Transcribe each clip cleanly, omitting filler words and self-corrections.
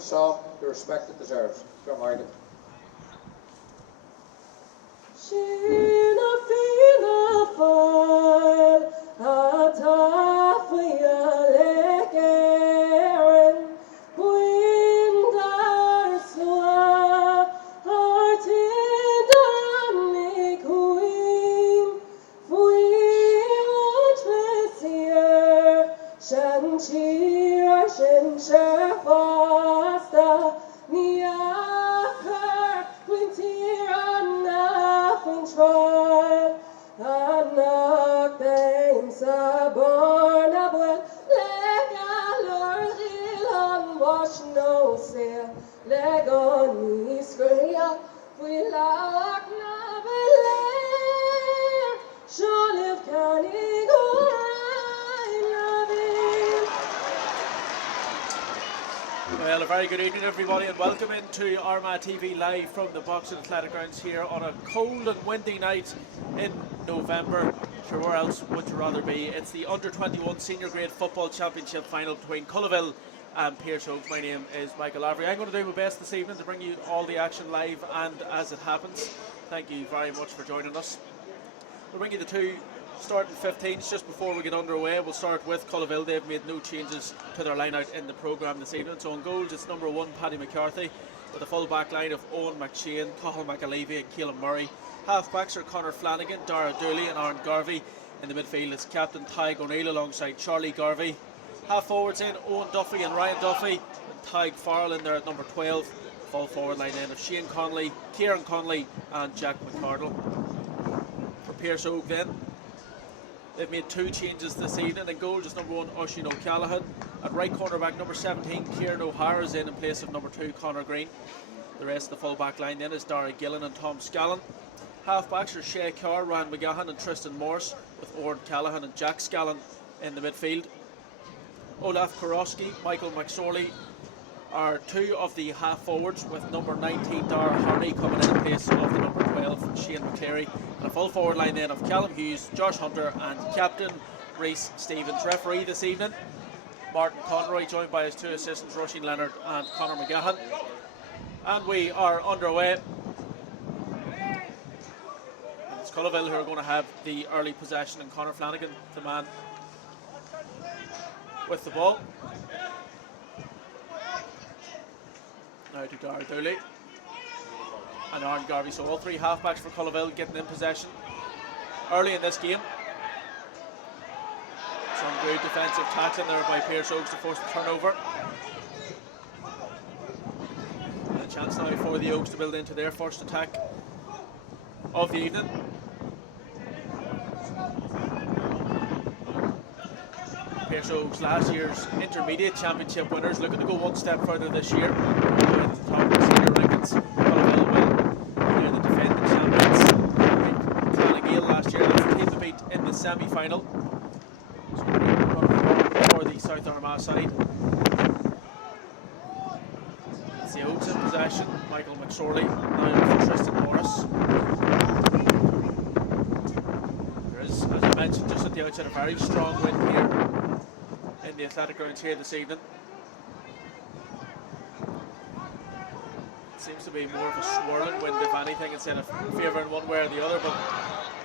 show the respect it deserves. Go Morgan. Sheena fina fall atafia lekeren windar swa artindani queen watch this year shanchira shenshafasta niaker quintira nothing trial anak them sabon abwel legalor ilan wash no sail legon iskria we lak na beler sholiv kanigo Well, a very good evening everybody and welcome into Armagh TV live from the Boxing Athletic Grounds here on a cold and windy night in November. Sure, where else would you rather be? It's the Under-21 Senior Grade Football Championship final between Culloville and Pearse. My name is Michael Lavery. I'm going to do my best this evening to bring you all the action live and as it happens. Thank you very much for joining us. We'll bring you the two starting 15s just before we get underway. We'll start with Culloville. They've made no changes to their line out in the programme this evening. So on goals, it's number 1, Paddy McCarthy, with a full back line of Owen McShane, Cathal McAlevey and Keelan Murray. Half-backs are Conor Flanagan, Dara Dooley and Aaron Garvey. In the midfield, it's captain Tyg O'Neill alongside Charlie Garvey. Half-forwards in Owen Duffy and Ryan Duffy, and Tyg Farrell in there at number 12. Full forward line in of Shane Connolly, Kieran Connolly and Jack McCardle. For Pearse Oak then, they've made 2 changes this evening. In goal, just number 1, Oisin O'Callaghan. At right cornerback, number 17, Kieran O'Hara is in place of number 2, Conor Green. The rest of the full back line then is Dara Gillen and Tom Scallon. Half-backs are Shea Carr, Ryan McGahan and Tristan Morris, with Oren Callaghan and Jack Scallon in the midfield. Olaf Karowski, Michael McSorley are 2 of the half-forwards, with number 19, Dara Harney, coming in place of the number 12, Shane McCleary. And a full forward line then of Callum Hughes, Josh Hunter and captain Rhys Stevens. Referee this evening, Martin Conroy, joined by his 2 assistants, Roisin Leonard and Conor McGahan. And we are underway. And it's Culloville who are going to have the early possession, and Conor Flanagan, the man with the ball. Now to Dara Dooley and Aaron Garvey. So all 3 halfbacks for Culloville getting in possession early in this game. Some good defensive tackling there by Pearse Oaks to force the turnover. And a chance now for the Oaks to build into their first attack of the evening. Pearse Oaks, last year's intermediate championship winners, looking to go one step further this year. All the way to the top of the senior rankings. Culloville will, they're the defending champions. Clonagale last year, that's the team to beat in the semi-final. So for the South Armagh side. It's the Oaks in possession. Michael McSorley now for Tristan Morris. There is, as I mentioned just at the outset, a very strong wind here in the athletic grounds here this evening. It seems to be more of a swirling wind, if anything, instead of favouring one way or the other, but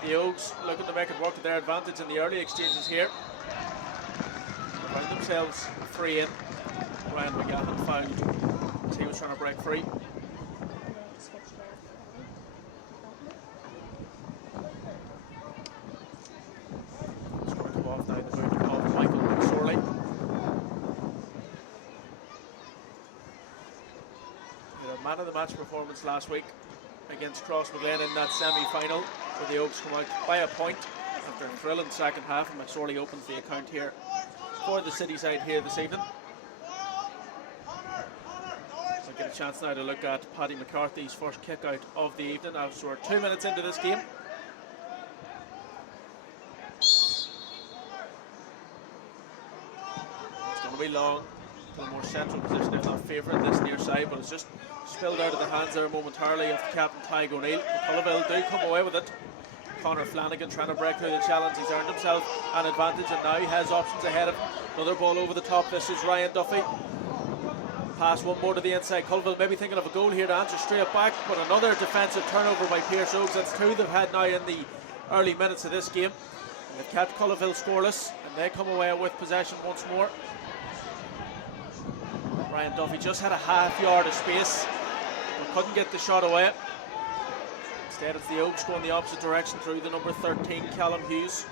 the Oaks looking to make it work to their advantage in the early exchanges here. They found themselves free in. Ryan McGahan found as he was trying to break free. It's going to go off now the boot of Michael McSorley. Man of the match performance last week against Crossmaglen in that semi-final, where the Oaks come out by a point after a thrilling second half, and McSorley opens the account here for the city side here this evening. So get a chance now to look at Paddy McCarthy's first kick out of the evening. Now, so we're 2 minutes into this game. It's going to be long. To a more central position, if not favouring this near side, but it's just spilled out of the hands there momentarily of captain Tyg O'Neill. Culloville do come away with it. Conor Flanagan trying to break through the challenge. He's earned himself an advantage and now he has options ahead of him. Another ball over the top. This is Ryan Duffy. Pass one more to the inside. Culloville maybe thinking of a goal here to answer straight back, but another defensive turnover by Pearse Oaks. That's two they've had now in the early minutes of this game. And they've kept Culloville scoreless, and they come away with possession once more. Ryan Duffy just had a half yard of space, but couldn't get the shot away. Instead, it's the Oaks going the opposite direction through the number 13, Callum Hughes.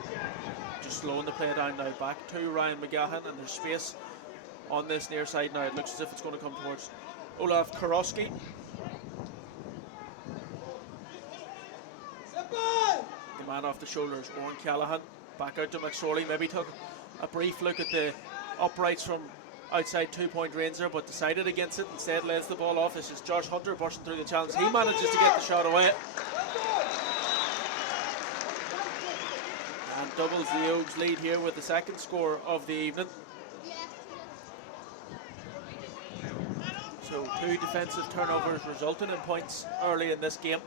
Just slowing the play down now, back to Ryan McGahan, and there's space on this near side now. It looks as if it's going to come towards Olaf Karowski. The man off the shoulders, Owen Callahan. Back out to McSorley. Maybe took a brief look at the uprights from outside 2-point range there, but decided against it. Instead, lays the ball off. This is Josh Hunter bursting through the challenge. He manages to get the shot away, and doubles the Oaks lead here with the second score of the evening. So two defensive turnovers resulting in points early in this game.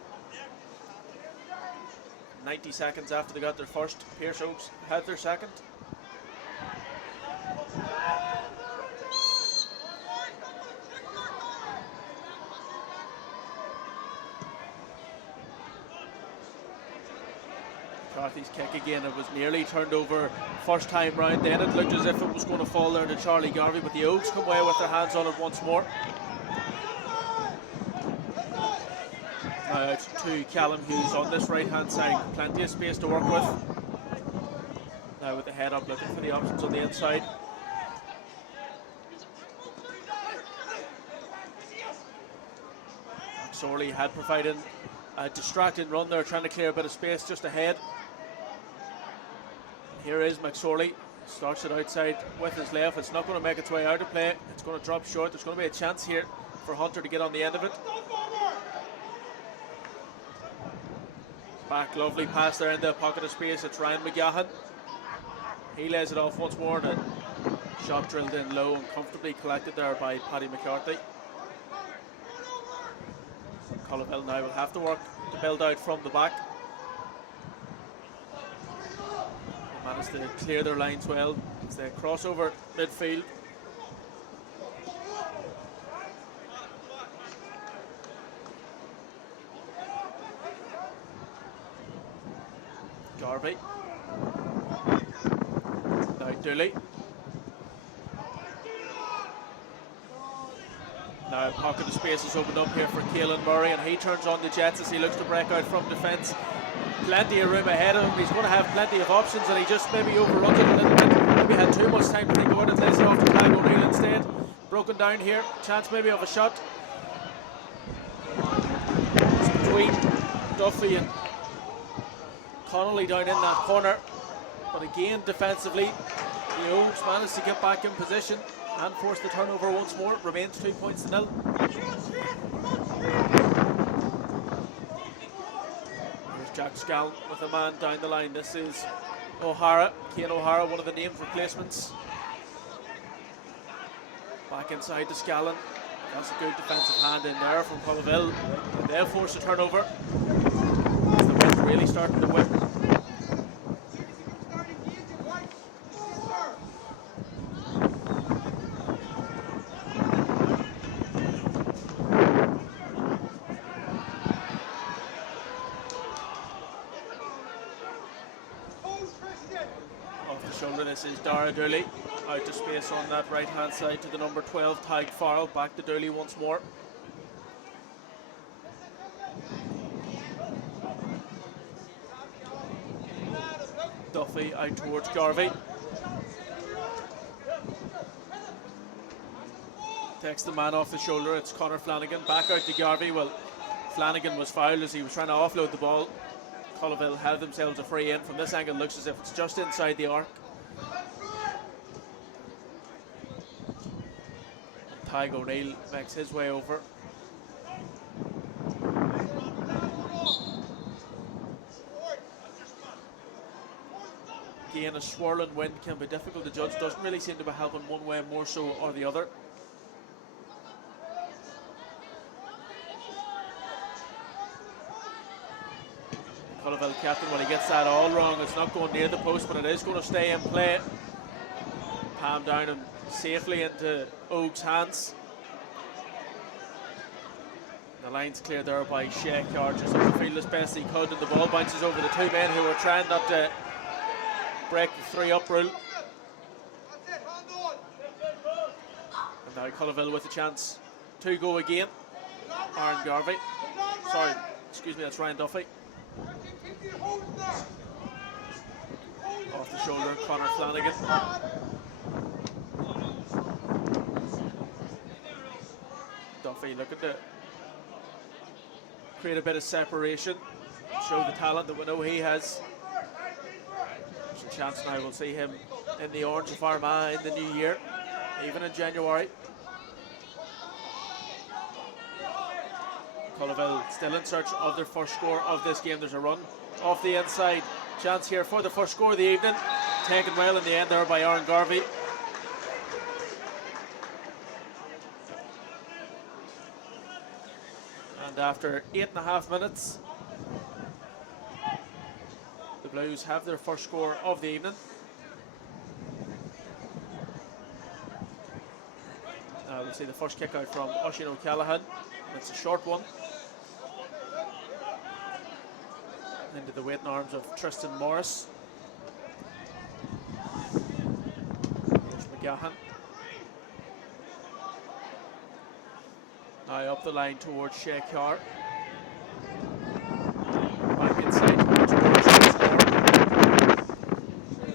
90 seconds after they got their first, Pearse Oaks had their second. McCarthy's kick again, it was nearly turned over first time round, then it looked as if it was going to fall there to Charlie Garvey, but the Oaks come away with their hands on it once more. Now out to Callum Hughes on this right hand side, plenty of space to work with. Now with the head up looking for the options on the inside. Sorley had provided a distracting run there, trying to clear a bit of space just ahead. Here is McSorley, starts it outside with his left. It's not going to make its way out of play, it's going to drop short. There's going to be a chance here for Hunter to get on the end of it. Back, lovely pass there in the pocket of space. It's Ryan McGahan. He lays it off once more, and a shot drilled in low and comfortably collected there by Paddy McCarthy. Culloville now will have to work to build out from the back. They managed to clear their lines well as they cross over midfield. Garvey. Now Dooley. Now pocket of space is opened up here for Caelan Murray, and he turns on the Jets as he looks to break out from defence. Plenty of room ahead of him. He's going to have plenty of options, and he just maybe overruns it a little bit. Maybe had too much time to think about it. Lays it off to Craig O'Neill instead. Broken down here. Chance maybe of a shot. It's between Duffy and Connolly down in that corner, but again defensively the Oaks managed to get back in position and force the turnover once more. It remains 2 points to nil. Here's Jack Scallon with a man down the line. This is O'Hara, Cian O'Hara, one of the named replacements. Back inside to Scallon. That's a good defensive hand in there from Culloville. They'll force a turnover. The wind really starting to whip. Off the shoulder, this is Dara Dooley. Out to space on that right hand side to the number 12, Tyke Farrell. Back to Dooley once more. Duffy out towards Garvey. Takes the man off the shoulder. It's Conor Flanagan. Back out to Garvey. Well, Flanagan was fouled as he was trying to offload the ball. Culloville have themselves a free in. From this angle, looks as if it's just inside the arc. Tyke O'Neill makes his way over. Again, a swirling wind can be difficult to judge. Doesn't really seem to be helping one way more so or the other. Culloville captain, when he gets that all wrong, it's not going near the post, but it is going to stay in play. Palm down and safely into Oaks' hands. The line's cleared there by Shea-Yard, just up the field as best he could, and the ball bounces over the two men who were trying not to break the 3-up rule. And now Culloville with a chance to go again. Aaron Garvey. Sorry, excuse me, that's Ryan Duffy. Off the shoulder, Conor Flanagan. Duffy looking to create a bit of separation, show the talent that we know he has. There's a chance now we'll see him in the Orange of Armagh in the new year, even in January. Culloville still in search of their first score of this game. There's a run off the inside. Chance here for the first score of the evening. Taken well in the end there by Aaron Garvey. And after 8.5 minutes, the Blues have their first score of the evening. We'll see the first kick out from Oisin O'Callaghan. It's a short one. Into the waiting arms of Tristan Morris. There's McGahan. Now up the line towards Shea-Yard. Back inside towards Morris.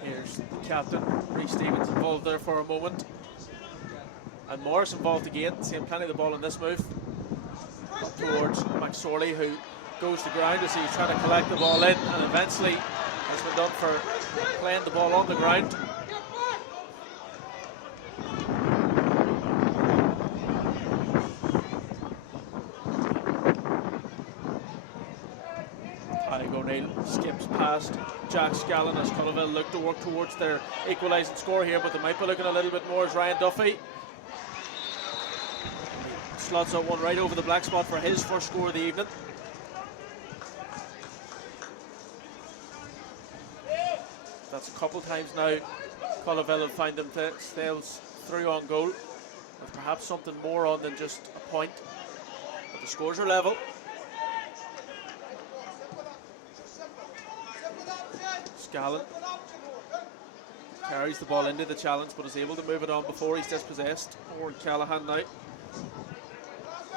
Here's the captain, Rhys Stevens, involved there for a moment. And Morris involved again, seeing plenty of the ball in this move. Up towards McSorley, who goes to ground as he's trying to collect the ball in, and eventually has been done for playing the ball on the ground. Paddy O'Neill skips past Jack Scallon as Culloville look to work towards their equalising score here, but they might be looking a little bit more as Ryan Duffy slots up one right over the black spot for his first score of the evening. That's a couple times now Culloville have found themselves through on goal, with perhaps something more on than just a point, but the scores are level. Scallon carries the ball into the challenge but is able to move it on before he's dispossessed. Or Callahan now.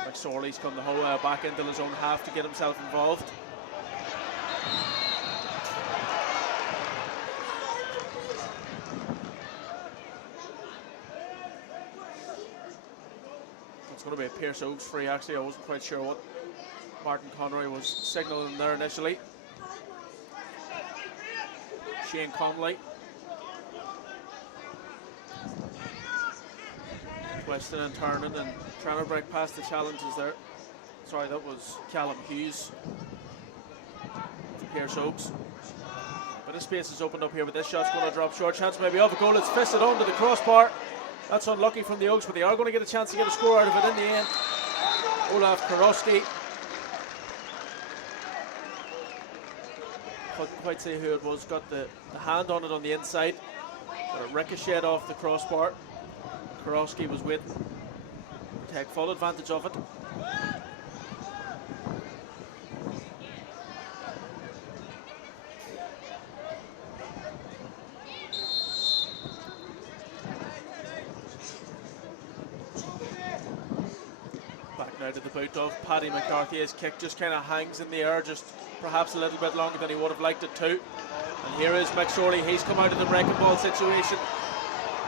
McSorley's come the whole way back into his own half to get himself involved. It's going to be a Pearse Oaks free actually. I wasn't quite sure what Martin Conroy was signalling there initially. Shane Conley. Twisting and turning and trying to break past the challenges there. Sorry, that was Callum Hughes for Pearse Oaks. But the space is opened up here, but this shot's going to drop short. Chance maybe of a goal. It's fisted onto the crossbar. That's unlucky from the Oaks, but they are going to get a chance to get a score out of it in the end. Olaf Karowski. Couldn't quite see who it was. Got the hand on it on the inside, but it ricocheted off the crossbar. Karowski was waiting to take full advantage of it. Back now to the boot of Paddy McCarthy. His kick just kind of hangs in the air, just perhaps a little bit longer than he would have liked it to. And here is McSorley. He's come out of the breaking ball situation.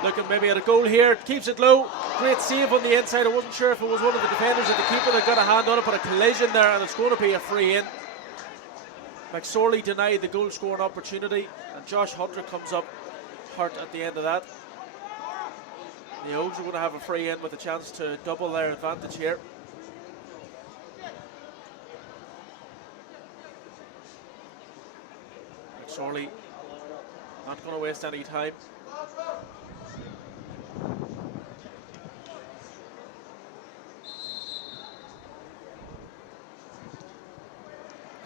Looking maybe at a goal here, keeps it low. Great save on the inside. I wasn't sure if it was one of the defenders or the keeper that got a hand on it, but a collision there, and it's going to be a free in. McSorley denied the goal scoring opportunity, and Josh Hunter comes up hurt at the end of that. The Oaks are going to have a free in with a chance to double their advantage here. McSorley not going to waste any time.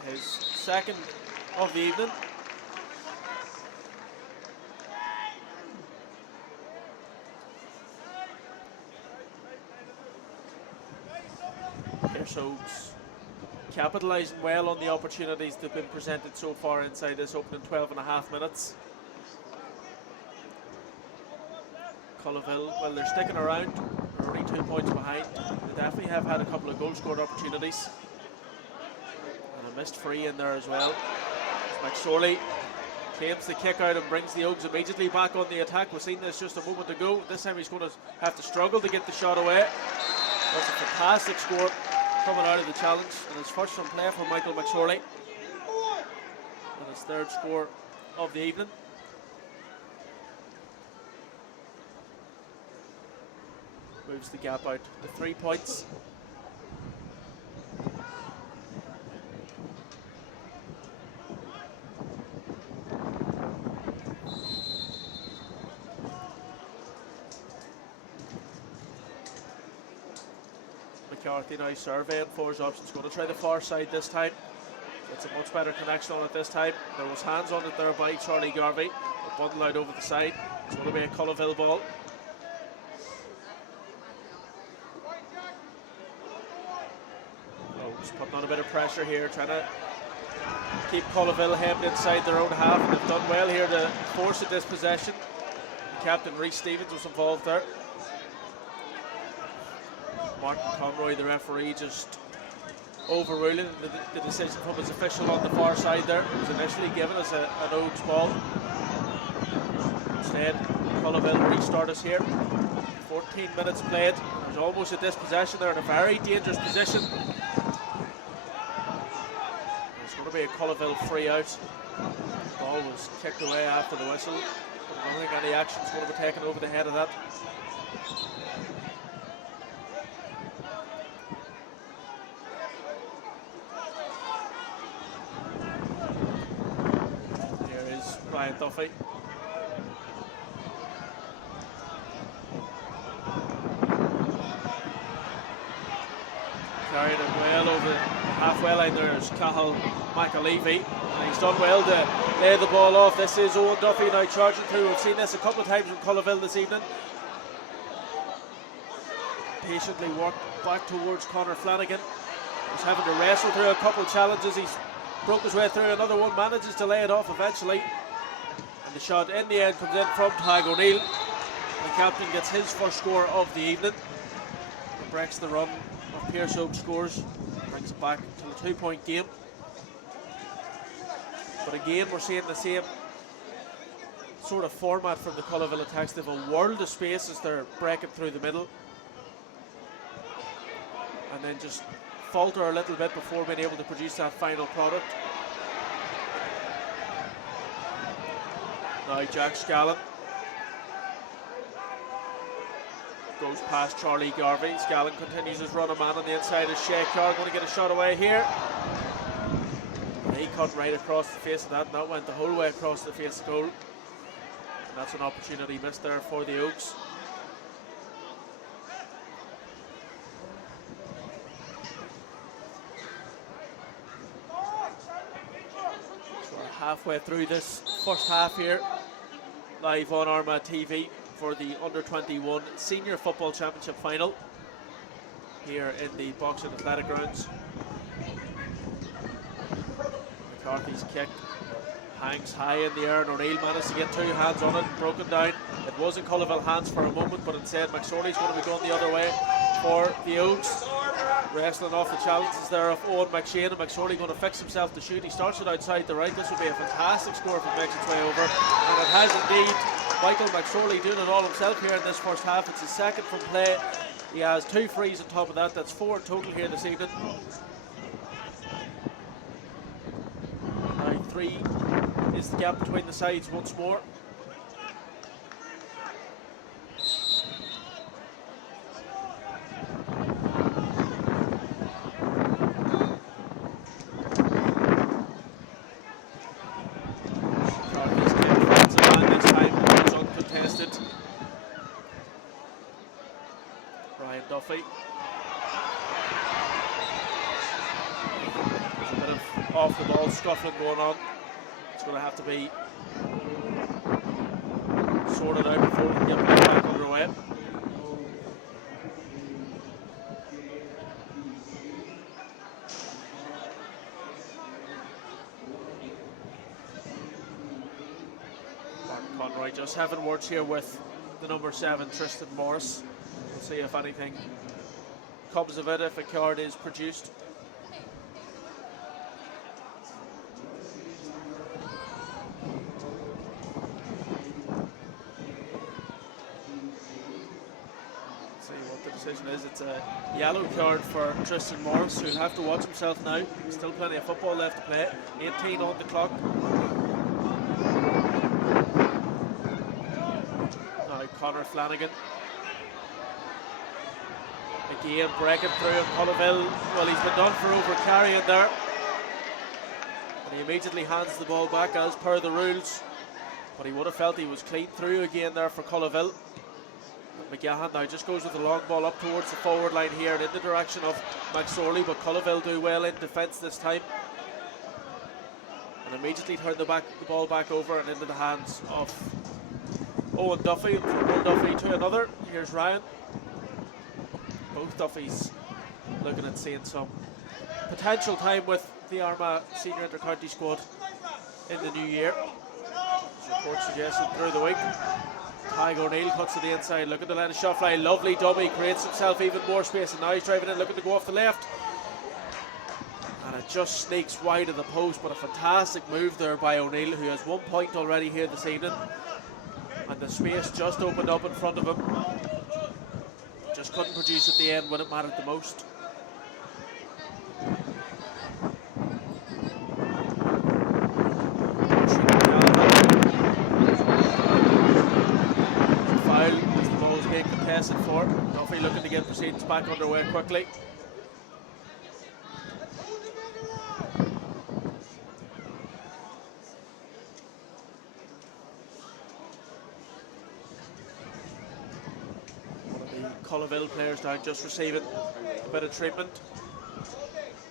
His second of the evening. Pearse Pearse Oaks capitalising well on the opportunities that have been presented so far inside this opening 12.5 minutes. Culloville, well, they're sticking around. They're only 2 points behind. They definitely have had a couple of goal scored opportunities. And a missed free in there as well. McSorley claims the kick out and brings the Oaks immediately back on the attack. We've seen this just a moment ago. This time he's going to have to struggle to get the shot away. That's a fantastic score coming out of the challenge, and his first from play for Michael McSorley. And his third score of the evening. Moves the gap out to 3 points. McCarthy now surveying for his options, going to try the far side this time. Gets a much better connection on it this time. There was hands on it there by Charlie Garvey. A bundle out over the side. It's going to be a Culloville ball. Just putting on a bit of pressure here, trying to keep Culloville hemmed inside their own half, and they've done well here to force a dispossession. Captain Rhys Stevens was involved there. Martin Conroy, the referee, just overruling the decision from his official on the far side there. It was initially given as an Oaks ball. Instead, Culloville restart us here. 14 minutes played. There's almost a dispossession. They're in a very dangerous position. It's going to be a Culloville free out. The ball was kicked away after the whistle. But I don't think any action is going to be taken over the head of that. Here is Ryan Duffy. Carried it well over the halfway line. There's Cahill McAlevey, and he's done well to lay the ball off. This is Owen Duffy now charging through. We've seen this a couple of times with Culloville this evening. Patiently worked back towards Conor Flanagan. He's having to wrestle through a couple of challenges. He's broke his way through another one, manages to lay it off eventually. And the shot in the end comes in from Tag O'Neill. The captain gets his first score of the evening. It breaks the run of Pearse Oaks scores, brings it back to a 2 point game. But again, we're seeing the same sort of format from the Culloville attacks. They have a world of space as they're breaking through the middle, and then just falter a little bit before being able to produce that final product. Now Jack Scallon goes past Charlie Garvey. Scallon continues his run, a man on the inside is Shea Carr, going to get a shot away here. And he cut right across the face of that, and that went the whole way across the face of goal. And that's an opportunity missed there for the Oaks. So we're halfway through this first half here, live on Armagh TV for the Under-21 Senior Football Championship Final here in the Boxing Athletic Grounds. McCarthy's kick hangs high in the air, and O'Neill managed to get two hands on it and broken down. It was in Culloville hands for a moment, but instead McSorley's going to be going the other way for the Oaks. Wrestling off the challenges there of Owen McShane, and McSorley going to fix himself to shoot. He starts it outside the right. This would be a fantastic score if it makes its way over, and it has indeed. Michael McSorley doing it all himself here in this first half. It's his second from play. He has two frees on top of that. That's 4 in total here this evening. Now 3 is the gap between the sides once more. Ryan Duffy. There's a bit of off the ball scuffling going on. It's going to have to be sorted out before we can get back underway. Now just having words here with the number 7, Tristan Morris. We'll see if anything comes of it, if a card is produced. Decision is it's a yellow card for Tristan Morris, who'll have to watch himself now. Still plenty of football left to play. 18 on the clock. Now Conor Flanagan again breaking through in Culloville. Well, he's been done for over carrying there, and he immediately hands the ball back as per the rules, but he would have felt he was clean through again there for Culloville. McGahan now just goes with the long ball up towards the forward line here and in the direction of McSorley, but Culloville do well in defence this time and immediately turn the ball back over and into the hands of Owen Duffy. From one Duffy to another, here's Ryan. Both Duffys looking at seeing some potential time with the Armagh senior inter-county squad in the new year, as reports suggested through the week. Tyg O'Neill cuts to the inside, looking to land a shot fly, lovely dummy, creates himself even more space, and now he's driving in, looking to go off the left, and it just sneaks wide of the post. But a fantastic move there by O'Neill, who has 1 point already here this evening, and the space just opened up in front of him. Just couldn't produce at the end when it mattered the most. For Duffy looking to get proceedings back underway quickly. One of the Culloville players down just receiving a bit of treatment.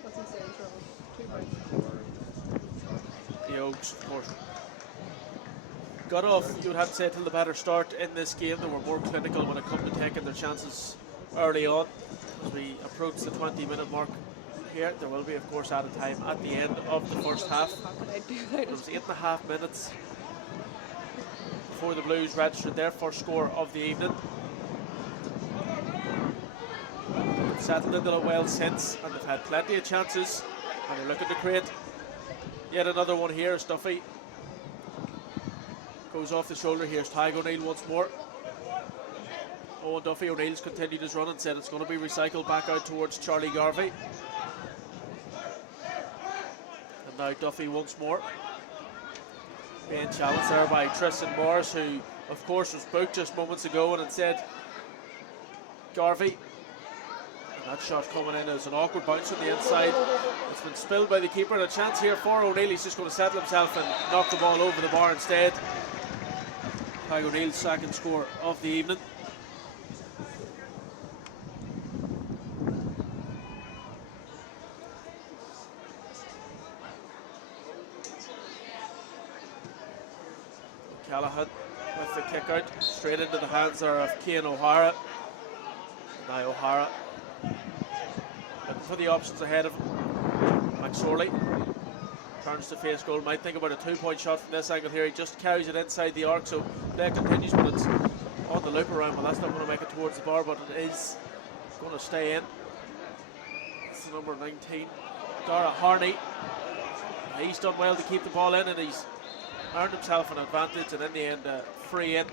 What's he saying, trouble? 2 points. The Oaks, of course, got off, you would have to say, till the better start in this game. They were more clinical when it come to taking their chances early on. As we approach the 20-minute mark here, there will be, of course, added time at the end of the first half. It was 8.5 minutes before the Blues registered their first score of the evening. They've settled into it well since, and they've had plenty of chances, and they're looking to create yet another one here. Duffy goes off the shoulder. Here's Tyg O'Neill once more. Owen Duffy, O'Neill's continued his run and said it's going to be recycled back out towards Charlie Garvey. And now Duffy once more. Being challenged there by Tristan Morris, who of course was booked just moments ago, and instead Garvey. And that shot coming in as an awkward bounce on the inside. It's been spilled by the keeper, and a chance here for O'Neill. He's just going to settle himself and knock the ball over the bar instead. Tyg O'Neill's second score of the evening. Callahan with the kick out, straight into the hands there of Cian O'Hara. Now O'Hara looking for the options ahead of him. McSorley turns to face goal, might think about a 2-point shot from this angle here. He just carries it inside the arc, so play continues, but it's on the loop around. Well, that's not going to make it towards the bar, but it is going to stay in. It's the number 19, Dara Harney. He's done well to keep the ball in, and he's earned himself an advantage, and in the end, free in.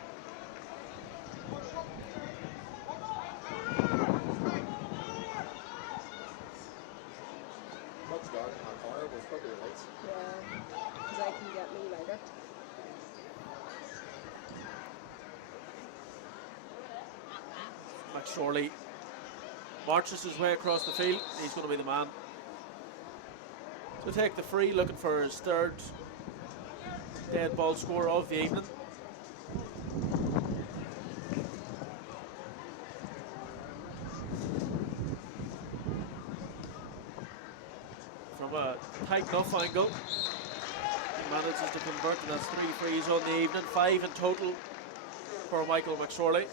McSorley marches his way across the field. He's going to be the man to take the free, looking for his third dead ball score of the evening. From a tight enough angle, he manages to convert, and that's 3 frees on the evening, 5 in total for Michael McSorley.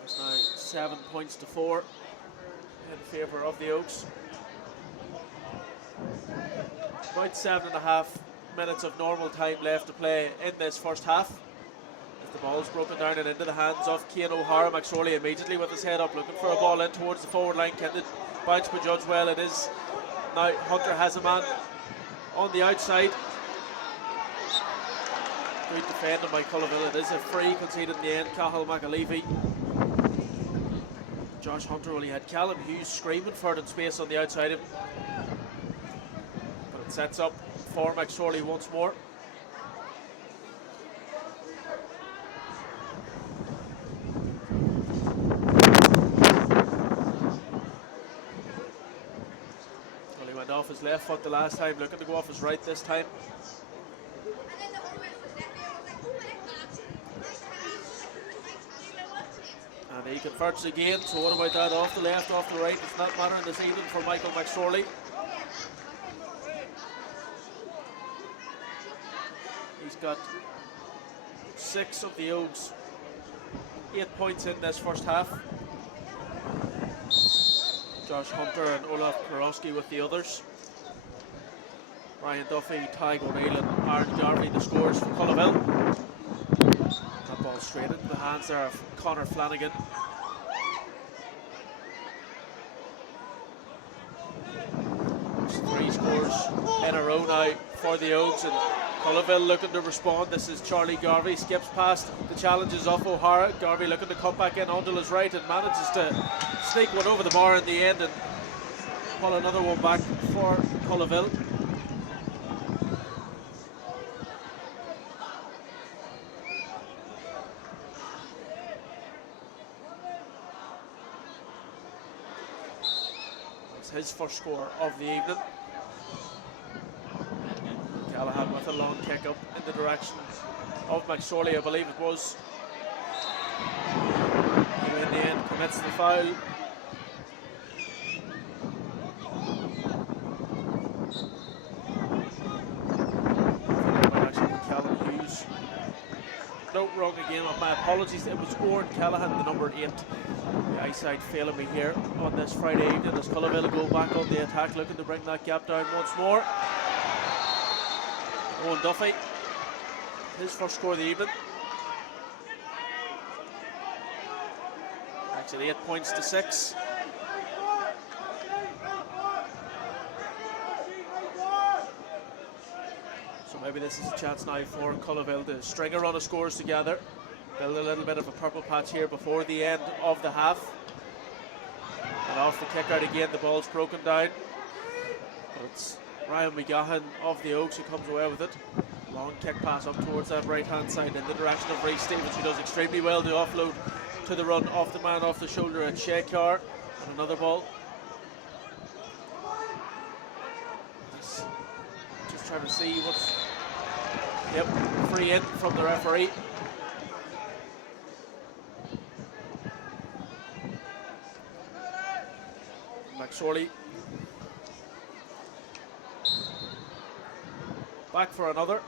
There's now 7 points to 4 in favour of the Oaks. about 7.5 minutes of normal time left to play in this first half. As the ball's broken down and into the hands of Cian O'Hara, McSorley immediately with his head up, looking for a ball in towards the forward line. Can the bounce be judged well? It is. Now Hunter has a man on the outside. Good defending by Culloville. It is a free conceded in the end. Cathal McAlevey. Josh Hunter, well, he had Callum Hughes screaming for it in space on the outside of him. But it sets up for McSorley once more. Well, he went off his left foot the last time, looking to go off his right this time. And he converts again, so what about that? Off the left, off the right, it's not mattering this evening for Michael McSorley. He's got 6 of the Oaks, 8 points in this first half. Josh Hunter and Olaf Karowski with the others. Ryan Duffy, Tyg O'Neill and Aaron Garvey the scores for Culloville. That ball straight into the hands there of Conor Flanagan. There's 3 scores in a row now for the Oaks, and Culloville looking to respond. This is Charlie Garvey, skips past the challenges of O'Hara. Garvey looking to cut back in onto his right and manages to sneak one over the bar in the end and pull another one back for Culloville. That's his first score of the evening. Callahan with a long kick up in the direction of McSorley, I believe it was. Who in the end commits the foul. Callum Hughes. No, wrong again. My apologies. It was Oran Callahan, the number 8. The eyesight failing me here on this Friday evening as Culloville go back on the attack, looking to bring that gap down once more. Owen Duffy, his first score of the evening. Actually 8 points to 6. So maybe this is a chance now for Culloville to string a run of scores together. Build a little bit of a purple patch here before the end of the half. And off the kick out again, the ball's broken down. But it's Ryan McGahan of the Oaks who comes away with it. Long kick pass up towards that right hand side in the direction of Ray Stevens, who does extremely well to offload to the run off the man off the shoulder at Shea Carr. And another ball. Just trying to see what's. Yep, free in from the referee. McSorley back for another.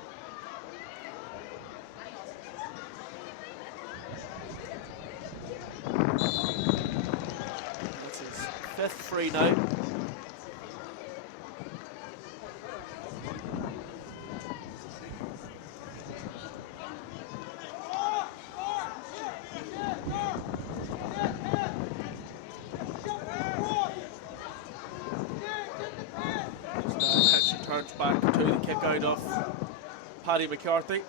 That's his 5th free now. Turns back to the kick out of Paddy McCarthy.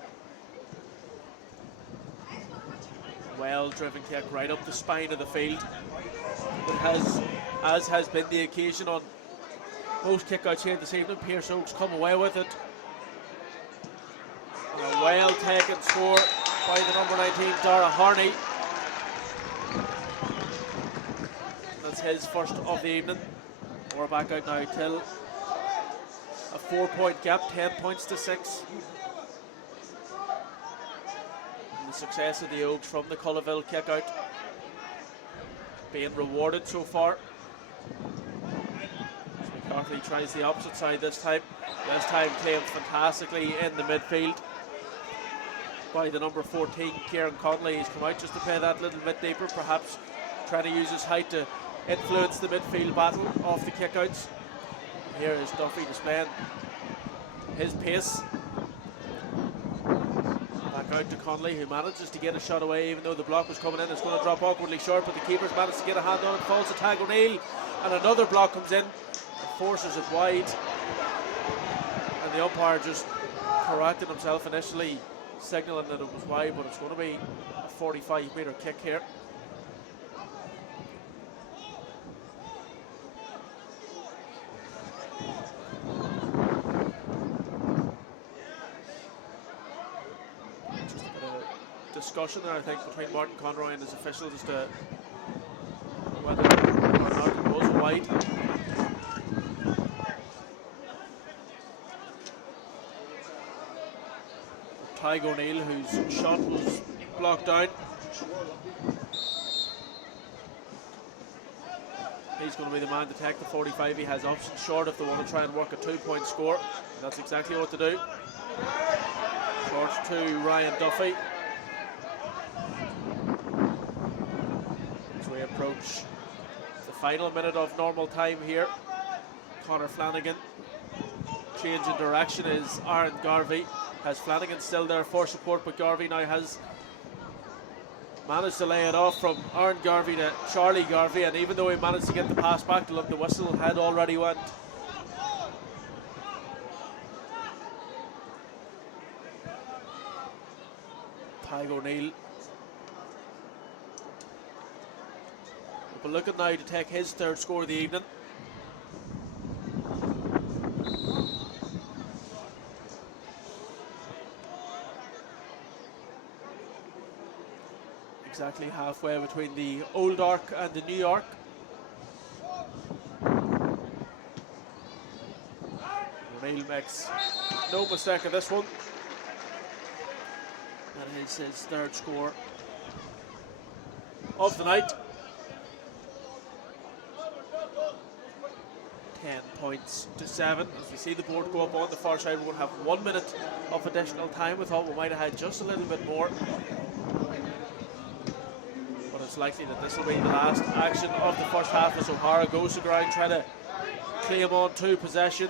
Well driven kick right up the spine of the field. It as has been the occasion on most kickouts here this evening, Pearse Oaks come away with it. And a well taken score by the number 19 Dara Harney. That's his first of the evening. We're back out now till a 4-point gap, 10 points to 6. And the success of the Oaks from the Culloville kick out being rewarded so far. So McCarthy tries the opposite side this time. This time claimed fantastically in the midfield by the number 14, Kieran Connolly. He's come out just to play that little bit deeper, perhaps trying to use his height to influence the midfield battle off the kickouts. Here is Duffy displaying his pace. Back out to Conley, who manages to get a shot away even though the block was coming in. It's going to drop awkwardly short, but the keeper's managed to get a hand on it. Falls to Tag O'Neill, and another block comes in and forces it wide. And the umpire just corrected himself initially, signalling that it was wide, but it's going to be a 45-metre kick here. Just a bit of discussion there, I think, between Martin Conroy and his officials as to whether or not it was wide. Tadhg O'Neill, whose shot was blocked down. He's going to be the man to take the 45. He has options short if they want to try and work a 2-point score. And that's exactly what to do. Short to Ryan Duffy. As we approach the final minute of normal time here, Conor Flanagan. Change in direction is Aaron Garvey. Has Flanagan still there for support, but Garvey now has managed to lay it off from Aaron Garvey to Charlie Garvey, and even though he managed to get the pass back, the whistle had already went. Tadhg O'Neill but looking now to take his third score of the evening. Exactly halfway between the Old Ark and the New Ark. O'Neill makes no mistake in this one. That is his third score of the night. 10 points to 7. As we see the board go up on the far side, we're going to have 1 minute of additional time. We thought we might have had just a little bit more, but it's likely that this will be the last action of the first half as O'Hara goes to ground trying to claim on to possession.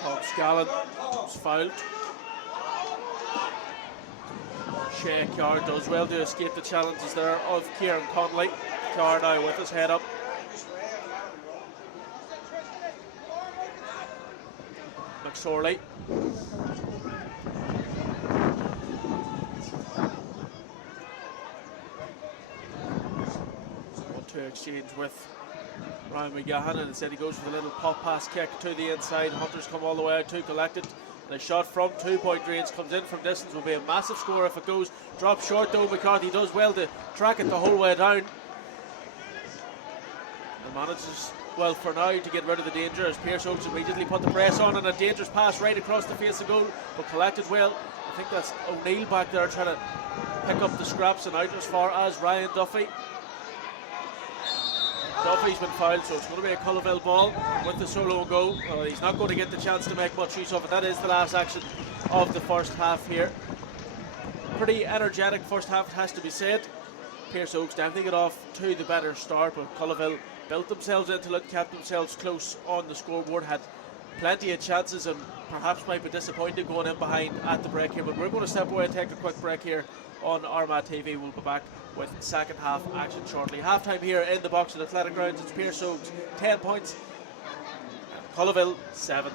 Tom Scallon was fouled. Shea Carr does well to escape the challenges there of Kieran Conley. Carr now with his head up. McSorley. To exchange with Ryan McGahan, and instead he goes for the little pop pass kick to the inside. Hunters come all the way out to collect it, and a shot from 2-point range comes in from distance. Will be a massive score if it goes. Drop short though. McCarthy does well to track it the whole way down and manages well for now to get rid of the danger as Pearse Oaks immediately put the press on, and a dangerous pass right across the face of goal, but collected well. I think that's O'Neill back there trying to pick up the scraps and out as far as Ryan Duffy. Duffy's been fouled, so it's going to be a Culloville ball with the solo and go. Well, he's not going to get the chance to make much use of it. That is the last action of the first half here. Pretty energetic first half, it has to be said. Pearse Oaks definitely got off to the better start, but Culloville built themselves into it, kept themselves close on the scoreboard, had plenty of chances and perhaps might be disappointed going in behind at the break here. But we're going to step away and take a quick break here on Armagh TV. We'll be back with second half action shortly. Half time here in the Box and Athletic Grounds. It's Pearse Oaks 10 points and Culloville 7.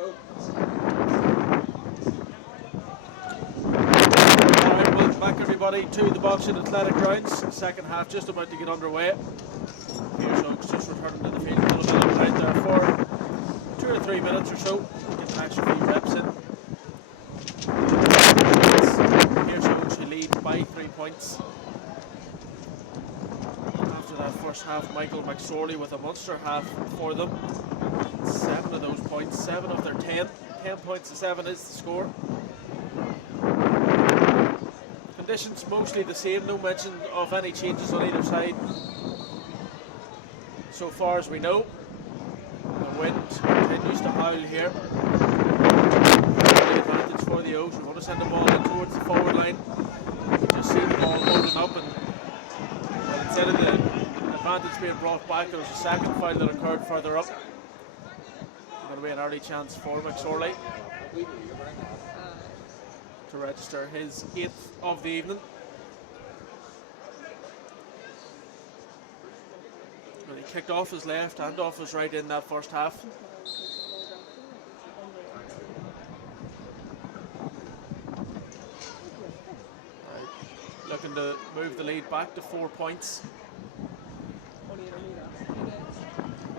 Alright, welcome back everybody to the Boxing Athletic Grounds. Second half just about to get underway. Pearse Oaks just returning to the field. Culloville right there for 2 or 3 minutes or so. Get an extra few reps in. Pearse Oaks who lead by 3 points. After that first half, Michael McSorley with a monster half for them. 7 of those points, 7 of their 10. 10 points to 7 is the score. Conditions mostly the same, no mention of any changes on either side so far as we know. The wind continues to howl here. The advantage for the Oaks. We want to send the ball in towards the forward line. Just see the ball loading up, and instead of the advantage being brought back, there was a second foul that occurred further up. Going to be an early chance for McSorley to register his 8th of the evening. And he kicked off his left and off his right in that first half. Looking to move the lead back to 4 points.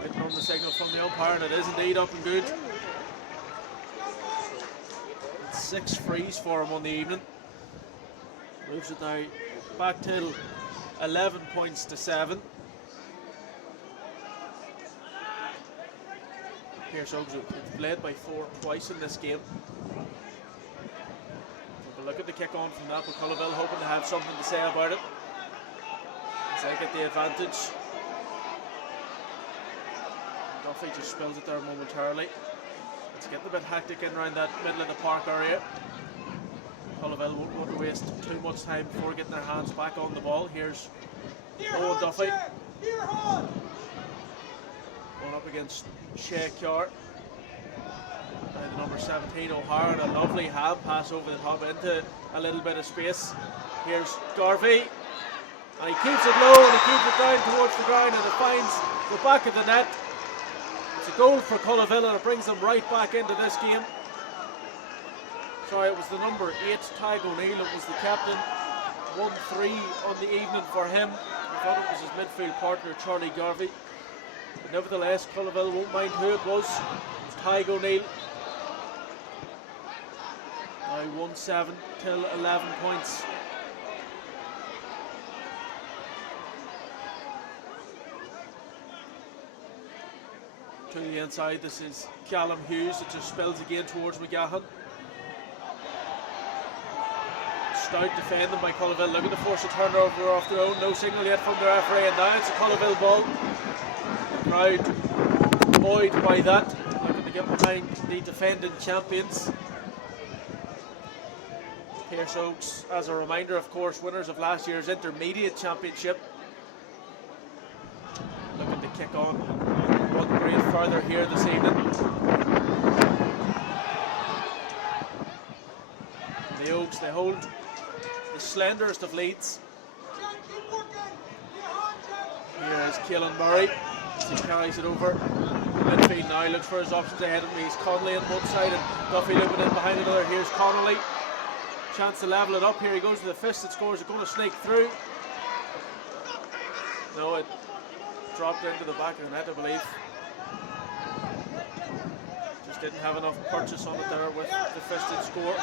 Waiting on the signal from the umpire, and it is indeed up and good. 6 frees for him on the evening. Moves it now back to 11 points to 7. Pearse Oaks have led by 4 twice in this game. But look at the kick on from that, but Culloville hoping to have something to say about it as they get the advantage. Duffy just spills it there momentarily. It's getting a bit hectic in around that middle of the park area. Culloville won't want to waste too much time before getting their hands back on the ball. Here's Owen Duffy going up against Shea Kiar. And the number 17 O'Hara, and a lovely hand pass over the top into a little bit of space. Here's Garvey, and he keeps it low and he keeps it down towards the ground, and it finds the back of the net. It's a goal for Culloville, and it brings them right back into this game. Sorry, it was the number 8, Tyg O'Neill. It was the captain. 1-3 on the evening for him. I thought it was his midfield partner, Charlie Garvey. But nevertheless, Culloville won't mind who it was. It's Tyg O'Neill. Now 1-7 till 11 points. To the inside, this is Callum Hughes. It just spills again towards McGahan. Stout defending by Culloville, looking to force a turnover off their own. No signal yet from the referee, and now it's a Culloville ball. The crowd buoyed by that, looking to get behind the defending champions. Pearse Oaks, as a reminder, of course, winners of last year's intermediate championship. Looking to kick on one grade further here this evening. The Oaks, they hold the slenderest of leads. Here is Keelan Murray. He carries it over the midfield now, looks for his options ahead of him. He's Connolly on one side and Duffy looking in behind another. Here's Connolly. Chance to level it up. Here he goes with the fist. It scores. It's going to snake through. No, it dropped into the back of the net, I believe. Just didn't have enough purchase on it there with the fisted score.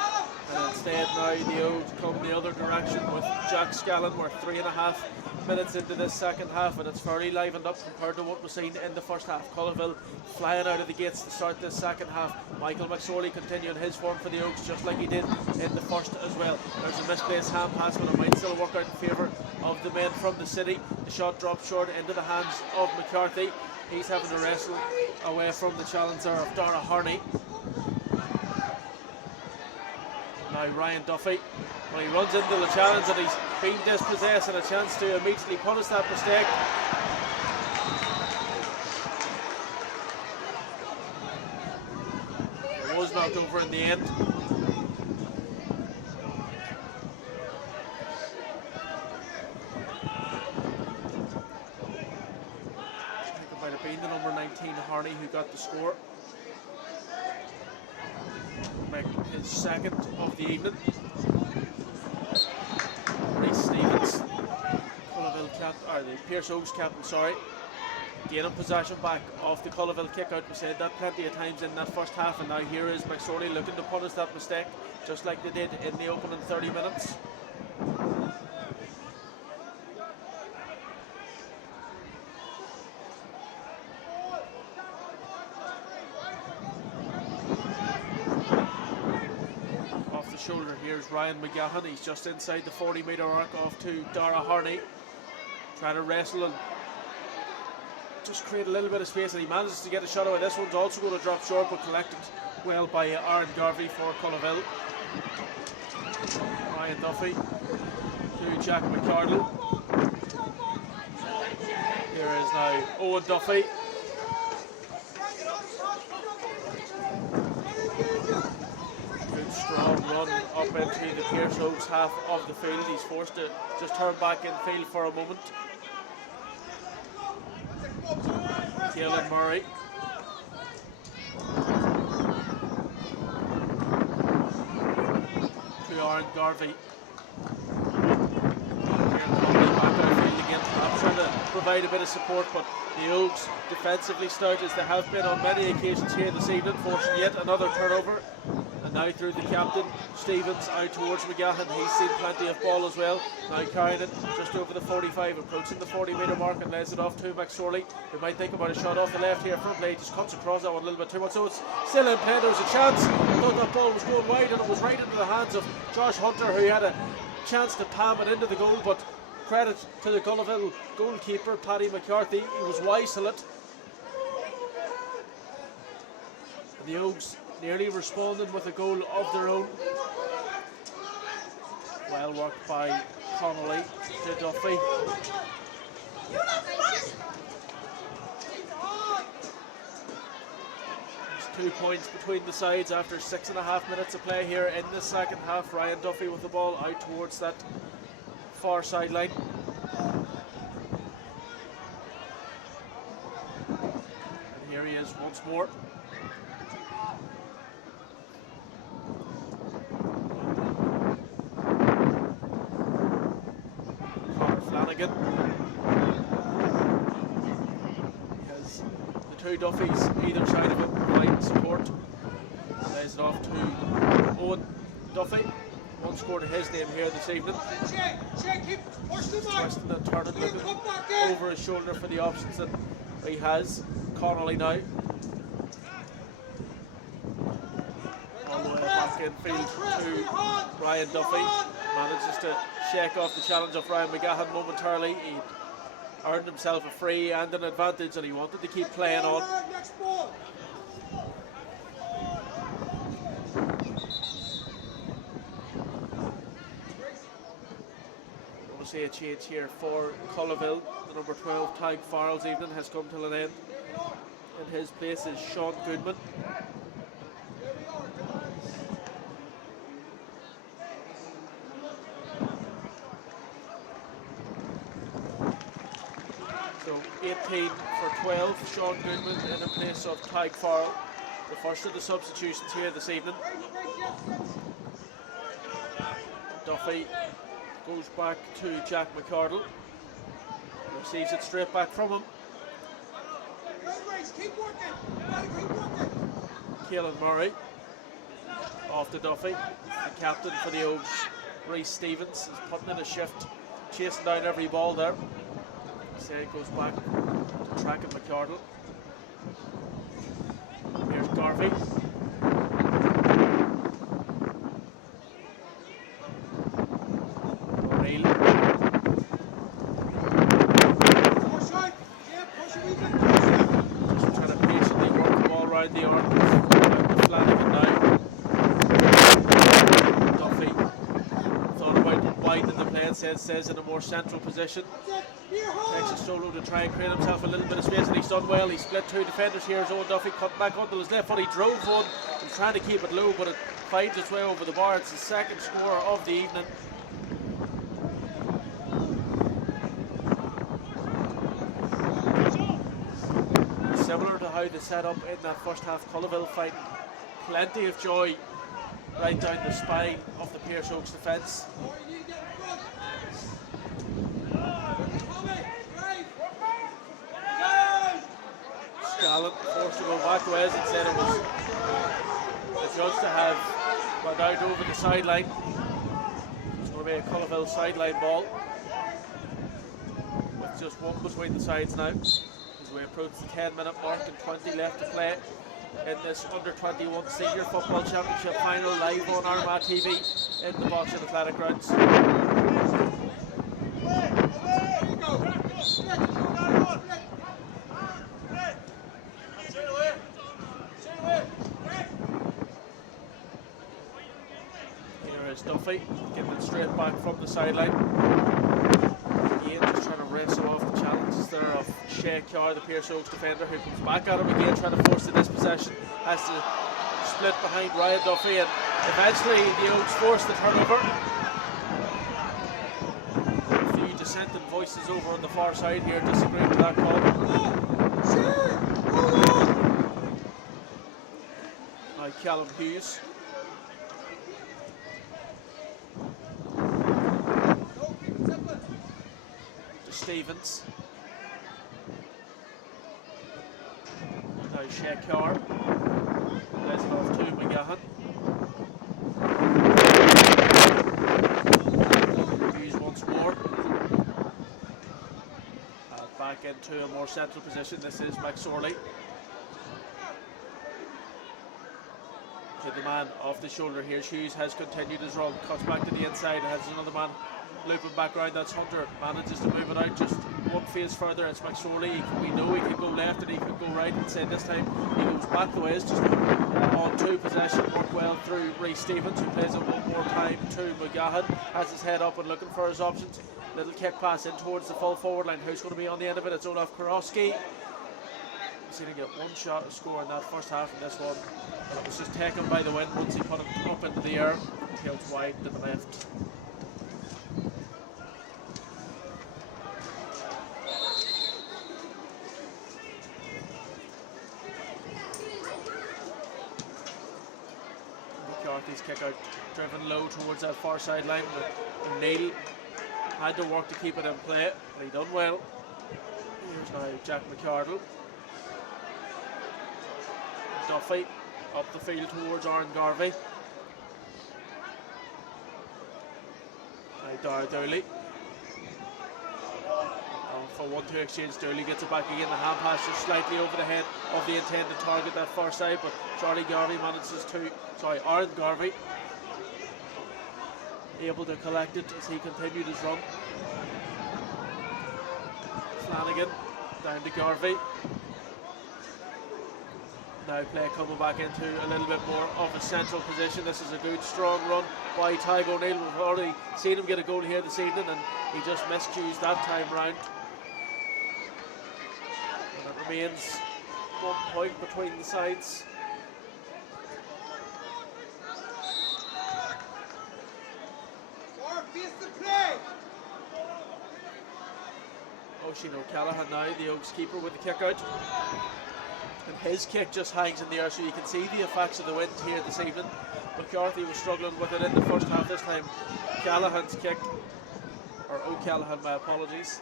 And instead now the Oaks come the other direction with Jack Scallon. We're 3.5 minutes into this second half, and it's fairly livened up compared to what was seen in the first half. Culloville flying out of the gates to start this second half. Michael McSorley continuing his form for the Oaks just like he did in the first as well. There's a misplaced hand pass, but it might still work out in favour of the men from the city. The shot dropped short into the hands of McCarthy. He's having to wrestle away from the challenger of Dara Harney. Now Ryan Duffy, when he runs into the challenge and he's been dispossessed, and a chance to immediately punish that mistake. It was knocked over in the end. I think it might have been the number 19 Harney who got the score. his second of the evening. Reece Stevens, Culloville captain, or the Pearse Oaks captain, sorry, gaining possession back off the Culloville kick out. We said that plenty of times in that first half, and now here is McSorley looking to punish that mistake, just like they did in the opening 30 minutes. Off the shoulder, here's Ryan McGahan. He's just inside the 40-metre arc off to Dara Harney, trying to wrestle and just create a little bit of space, and he manages to get a shot away. This one's also going to drop short, but collected well by Aaron Garvey for Culloville. Ryan Duffy to Jack McCardle. Here is now Owen Duffy. Good strong run up into the Pearse Oaks half of the field. He's forced to just turn back in field for a moment. Caelan Murray. To Aaron Garvey. I'm trying to provide a bit of support, but the Oaks defensively stout as they have been on many occasions here this evening, forcing yet another turnover. And now through the captain, Stevens out towards McGahan. He's seen plenty of ball as well. Now carrying it just over the 45, approaching the 40-metre mark, and lays it off to McSorley, who might think about a shot off the left here from play. Just cuts across that one a little bit too much, so it's still in play. There was a chance. I thought that ball was going wide, and it was right into the hands of Josh Hunter, who had a chance to palm it into the goal, but credit to the Culloville goalkeeper, Paddy McCarthy. He was wise to it. And the Oaks nearly responding with a goal of their own. Well worked by Connolly to Duffy. There's 2 points between the sides after 6.5 minutes of play here in the second half. Ryan Duffy with the ball out towards that far sideline. And here he is once more. Flanagan. Has the two Duffys either side of him providing support. Lays it off to Owen Duffy. One score to his name here this evening. Twisting and turning, looking over his shoulder for the options that he has. Connolly now. All the way back in field to Ryan Duffy. Manages to shake off the challenge of Ryan McGahan momentarily. He earned himself a free and an advantage, and he wanted to keep playing on. We'll see a change here for Culloville. The number 12 Tag Farrell's evening has come to an end. In his place is Sean Goodman. So 18 for 12, Sean Goodman in the place of Tag Farrell. The first of the substitutions here this evening. Duffy goes back to Jack McCardle. Receives it straight back from him. Caelan Murray off to Duffy. The captain for the Oaks, Reece Stevens, is putting in a shift, chasing down every ball there. So it goes back to track at McCardle. Here's Garvey. O'Neill. Just trying to patiently work the ball around the arc. Flanagan now. Duffy thought about widening the play and says in a more central position. Takes a solo to try and create himself a little bit of space, and he's done well. He split two defenders here as Owen Duffy cut back onto his left foot. He drove one. He's trying to keep it low, but it finds its way over the bar. It's the second score of the evening. Similar to how they set up in that first half, Culloville fighting plenty of joy right down the spine of the Pearse Oaks defence. Scallon forced to go back ways, instead it was the judge to have gone out over the sideline. It's going to be a Culloville sideline ball with just one between the sides now as we approach the 10-minute mark and 20 left to play in this under-21 senior football championship final, live on Armagh TV in the Boxing Athletic Grounds. Here is Duffy getting it straight back from the sideline. Again, just trying to wrestle off the challenges there of Shea Carr, the Pearse Oaks defender, who comes back at him again, trying to force the dispossession. Has to split behind Ryan Duffy, and eventually the Oaks force the turnover. A few dissenting voices over on the far side here disagreeing with that call. Now Callum Hughes. Stevens. Now Shea Carr. Lays it off to McGahan. Hughes once more. Back into a more central position. This is McSorley. To the man off the shoulder here. Hughes has continued his run. Cuts back to the inside. Has another man looping back round. That's Hunter. Manages to move it out just one phase further. It's McSorley. We know he can go left and he can go right. Instead this time he goes back the ways, just on two possession. Worked well through Ray Stevens, who plays it one more time to McGahan. Has his head up and looking for his options. Little kick pass in towards the full forward line. Who's going to be on the end of it? It's Olaf Karowski. He's going to get one shot to score in that first half of this one. It was just taken by the wind once he put it up into the air. Tilts wide to the left. McCarthy's kick out, driven low towards that far sideline, but Neil had to work to keep it in play, but he done well. Here's now Jack McCardle. Duffy up the field towards Aaron Garvey. Now Dara Dooley. For 1-2 exchange, Dooley gets it back again. The hand pass just slightly over the head of the intended target, that far side, but Charlie Garvey manages to, Aaron Garvey able to collect it as he continued his run. Flanagan down to Garvey. Now play coming back into a little bit more of a central position. This is a good strong run by Tygo O'Neill. We've already seen him get a goal here this evening and he just miscues that time round. And it remains 1 point between the sides. Oisin O'Callaghan now, the Oaks keeper, with the kick out. And his kick just hangs in the air, so you can see the effects of the wind here this evening. McCarthy was struggling with it in the first half. This time Callahan's kick, or O'Callaghan, my apologies,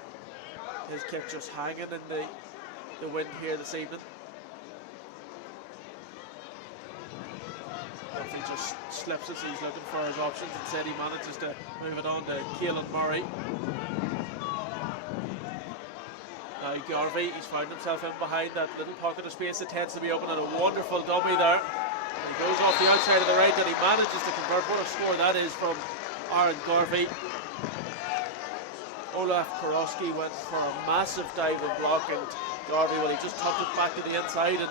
his kick just hanging in the wind here this evening. He just slips it, so he's looking for his options. Instead he manages to move it on to Keelan Murray. Now Garvey, he's found himself in behind that little pocket of space that tends to be open, and a wonderful dummy there. He goes off the outside of the right and he manages to convert. What a score that is from Aaron Garvey. Olaf Karowski went for a massive dive and block, and Garvey, well, he just tucked it back to the inside and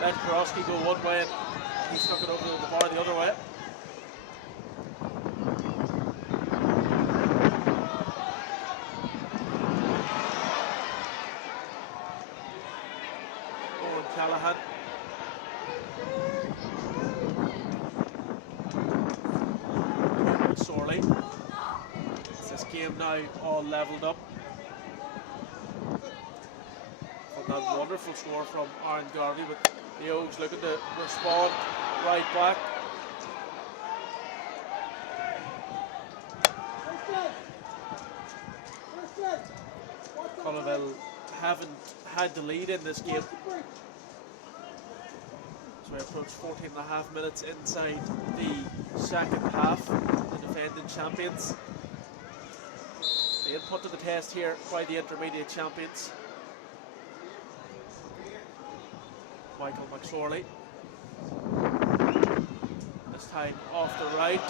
let Karowski go one way and he stuck it over the bar the other way. Callahan. Sorely. Is this game now all levelled up? From that wonderful score from Aaron Garvey, but the Oaks looking to respond right back. Culloville haven't had the lead in this game. So we approach 14.5 minutes inside the second half. The defending champions being put to the test here by the intermediate champions. Michael McSorley. This time off the right.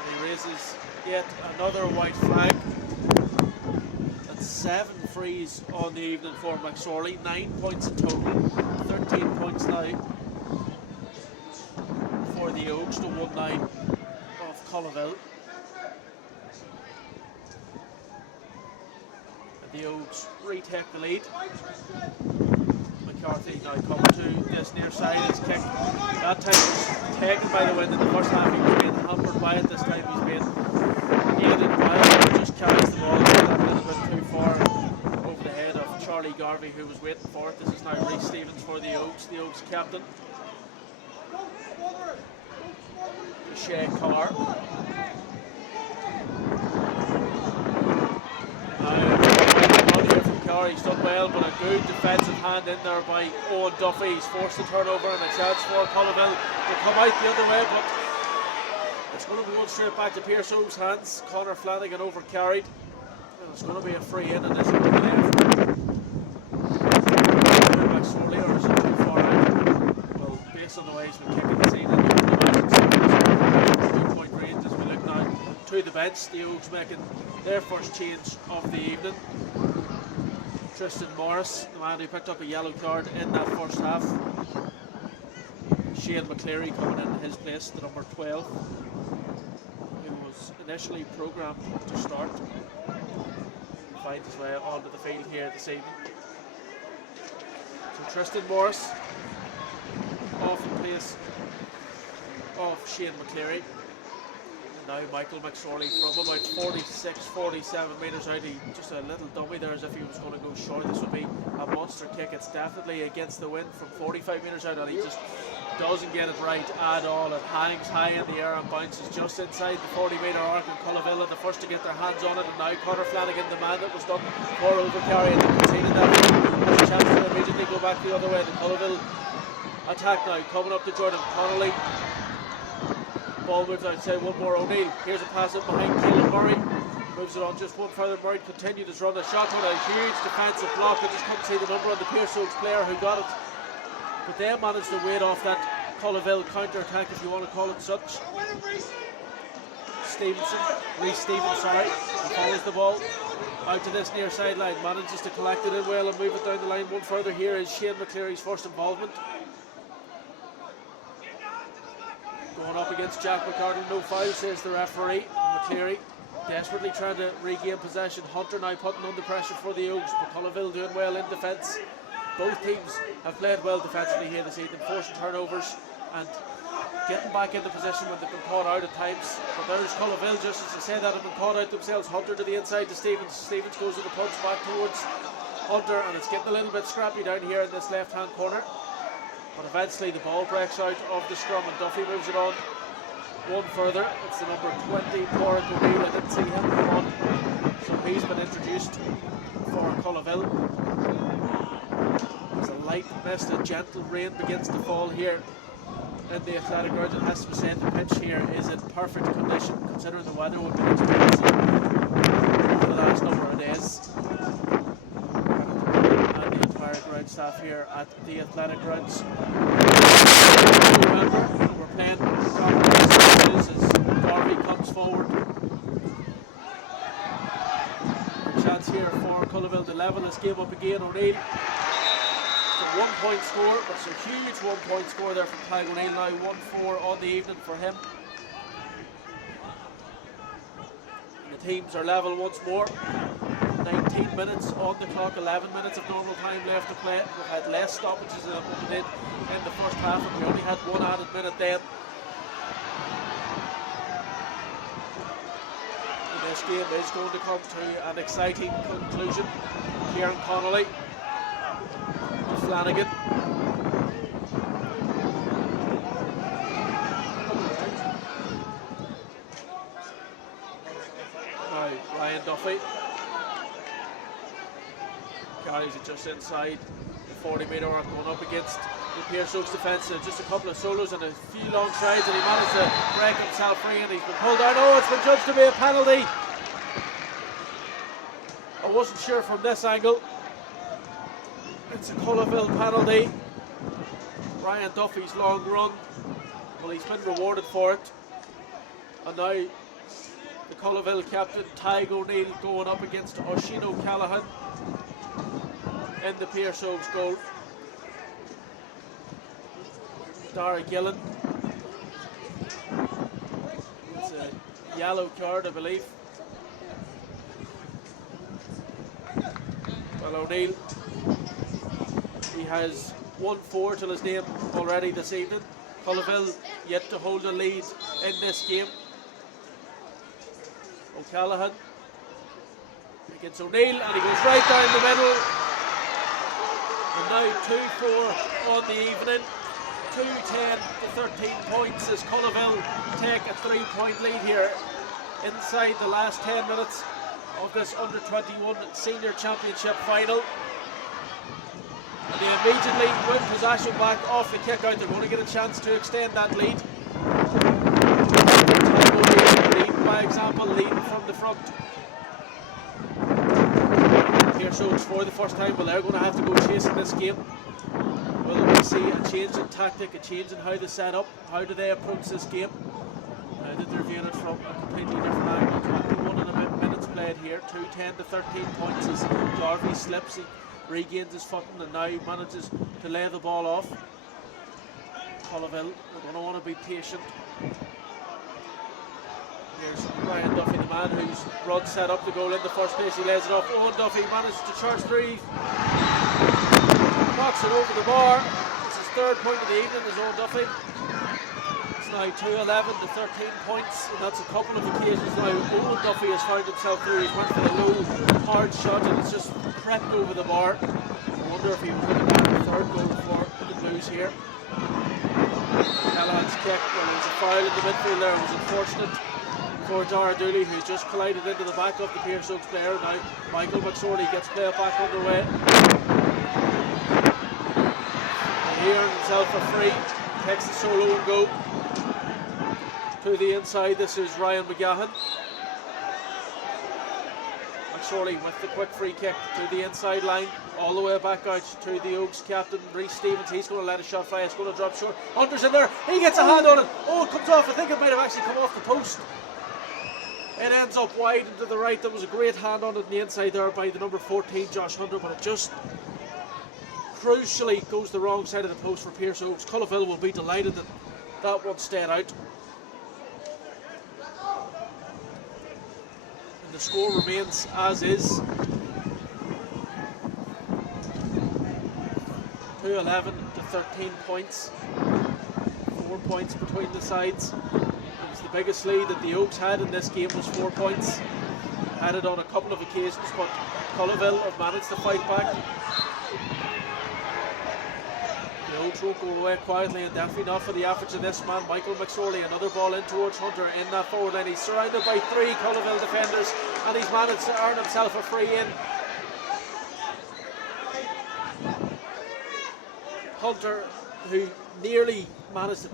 And he raises yet another white flag. That's 7 frees on the evening for McSorley. 9 points in total. 13 points now for the Oaks to 1-9 of Culloville. And the Oaks retake the lead. McCarthy now coming to this near side. His kick that time was taken by the wind in the first half. He was being hampered by it. This time he's being aided by it. He just carries the ball a little bit too far over the head of Charlie Garvey, who was waiting for it. This is now Rhys Stevens for the Oaks captain. Shea Carr. He's done well, but a good defensive hand in there by Owen Duffy. He's forced the turnover and a chance for Culloville to come out the other way, but it's going to be going straight back to Pearse's hands. Conor Flanagan over carried, and it's going to be a free in, and this is going to be there. McSorley, or is it too far out? Well, based on the way he's been kicking the scene, and 2-point range as we look now to the bench. The Oaks making their first change of the evening. Tristan Morris, the man who picked up a yellow card in that first half. Shane McCleary coming in his place, the number 12, who was initially programmed to start. Finds his way onto the field here this evening. So Tristan Morris off in place of Shane McCleary. Now Michael McSorley from about 46-47 metres out. He just a little dummy there as if he was going to go short. This would be a monster kick. It's definitely against the wind from 45 metres out, and he just doesn't get it right at all. It hangs high in the air and bounces just inside the 40-metre arc, and Culloville are the first to get their hands on it. And now Conor Flanagan, the man that was done for overcarry and conceded that, has a chance to immediately go back the other way. The Culloville attack now coming up to Jordan Connolly. Ball moves outside, one more O'Neill. Here's a pass up behind Keelan Murray. Moves it on just one further. Murray continued his run. A shot on a huge defensive block. I just couldn't see the number on the Pearse player who got it. But they managed to wait off that Culloville counter-attack, if you want to call it such. Rhys Stevens, sorry, he follows the ball out to this near sideline. Manages to collect it in well and move it down the line one further. Here is Shane McCleary's first involvement. Going up against Jack McCardle, no foul, says the referee. McCleary desperately trying to regain possession. Hunter now putting under pressure for the Oaks, but Culloville doing well in defence. Both teams have played well defensively here this evening, forcing turnovers and getting back into position when they've been caught out at times. But there's Culloville, just as I say that, have been caught out themselves. Hunter to the inside to Stevens. Stevens goes to the punch back towards Hunter, and it's getting a little bit scrappy down here in this left-hand corner. But eventually the ball breaks out of the scrum and Duffy moves it on one further. It's the number 20, Warren O'Neill. I didn't see him come on, so he's been introduced for Culloville. There's a light mist, a gentle rain begins to fall here in the athletic ground. It has to be said the pitch here is in perfect condition considering the weather we've been experiencing for the last number of days. Ground staff here at the athletic grounds. Remember, we're playing as Garvey comes forward. A chance here for Culloville to level this game up again. O'Neill. It's a 1-point score, but it's a huge 1-point score there from Clyde O'Neill. Now 1-4 on the evening for him. And the teams are level once more. 19 minutes on the clock, 11 minutes of normal time left to play. We've had less stoppages than what we did in the first half, and we only had one added minute then. And this game is going to come to an exciting conclusion. Kieran Connolly, Flanagan. Now Ryan Ryan Duffy. Carries it just inside the 40-metre arc, going up against the Pearse Oaks defence. Just a couple of solos and a few long strides, and he managed to break himself free, and he's been pulled down. Oh, it's been judged to be a penalty. I wasn't sure from this angle. It's a Culloville penalty. Ryan Duffy's long run, well, he's been rewarded for it. And now the Culloville captain, Tyg O'Neill, going up against Oisin O'Callaghan in the Pearse Oaks goal. Dara Gillen. It's a yellow card, I believe. Well, O'Neill, he has 1-4 till his name already this evening. Culloville yet to hold a lead in this game. O'Callaghan against O'Neill, and he goes right down the middle. And now 2-4 on the evening. 2-10 to 13 points as Culloville take a 3-point lead here inside the last 10 minutes of this under-21 senior championship final. And they immediately win possession back off the kick out. They're going to get a chance to extend that lead. Leading by example, leading from the front. Pearse Oaks for the first time, well, they're going to have to go chasing this game. Will we see a change in tactic, a change in how they set up? How do they approach this game? Now that they're viewing it from a completely different angle. 21 and a bit minutes played here. 2-10 to 13 points as Garvey slips. He regains his footing and now manages to lay the ball off. Culloville, we're going to want to be patient. Here's Ryan Duffy, the man whose run set up the goal in the first place. He lays it off. Owen Duffy manages to charge through. Knocks it over the bar. It's his third point of the evening as Owen Duffy. It's now 2-11 to 13 points, and that's a couple of occasions now. Owen Duffy has found himself through. He's went for the low, hard shot, and it's just crept over the bar. I wonder if he was looking at the third goal for the Blues here. Callahan's kick, well, it was a foul in the midfield there. It was unfortunate for Dara Dooley, who's just collided into the back of the Pearse Oaks player. Now Michael McSorley gets play back underway. He earned himself a free, takes the solo and go to the inside. This is Ryan McGahan. McSorley with the quick free kick to the inside line, all the way back out to the Oaks captain Rhys Stevens. He's going to let a shot fly. It's going to drop short. Hunter's in there. He gets a hand on it. Oh, it comes off. I think it might have actually come off the post. It ends up wide and to the right. There was a great hand on it on the inside there by the number 14, Josh Hunter, but it just crucially goes the wrong side of the post for Pearse Oaks. Culloville will be delighted that that one stayed out. And the score remains as is. 2-11 to 13 points. 4 points between the sides. The biggest lead that the Oaks had in this game was 4 points. Had it on a couple of occasions, but Culloville have managed to fight back. The Oaks won't go away quietly, and definitely not for the efforts of this man, Michael McSorley. Another ball in towards Hunter in that forward line. He's surrounded by 3 Culloville defenders, and he's managed to earn himself a free in. Hunter, who nearly managed to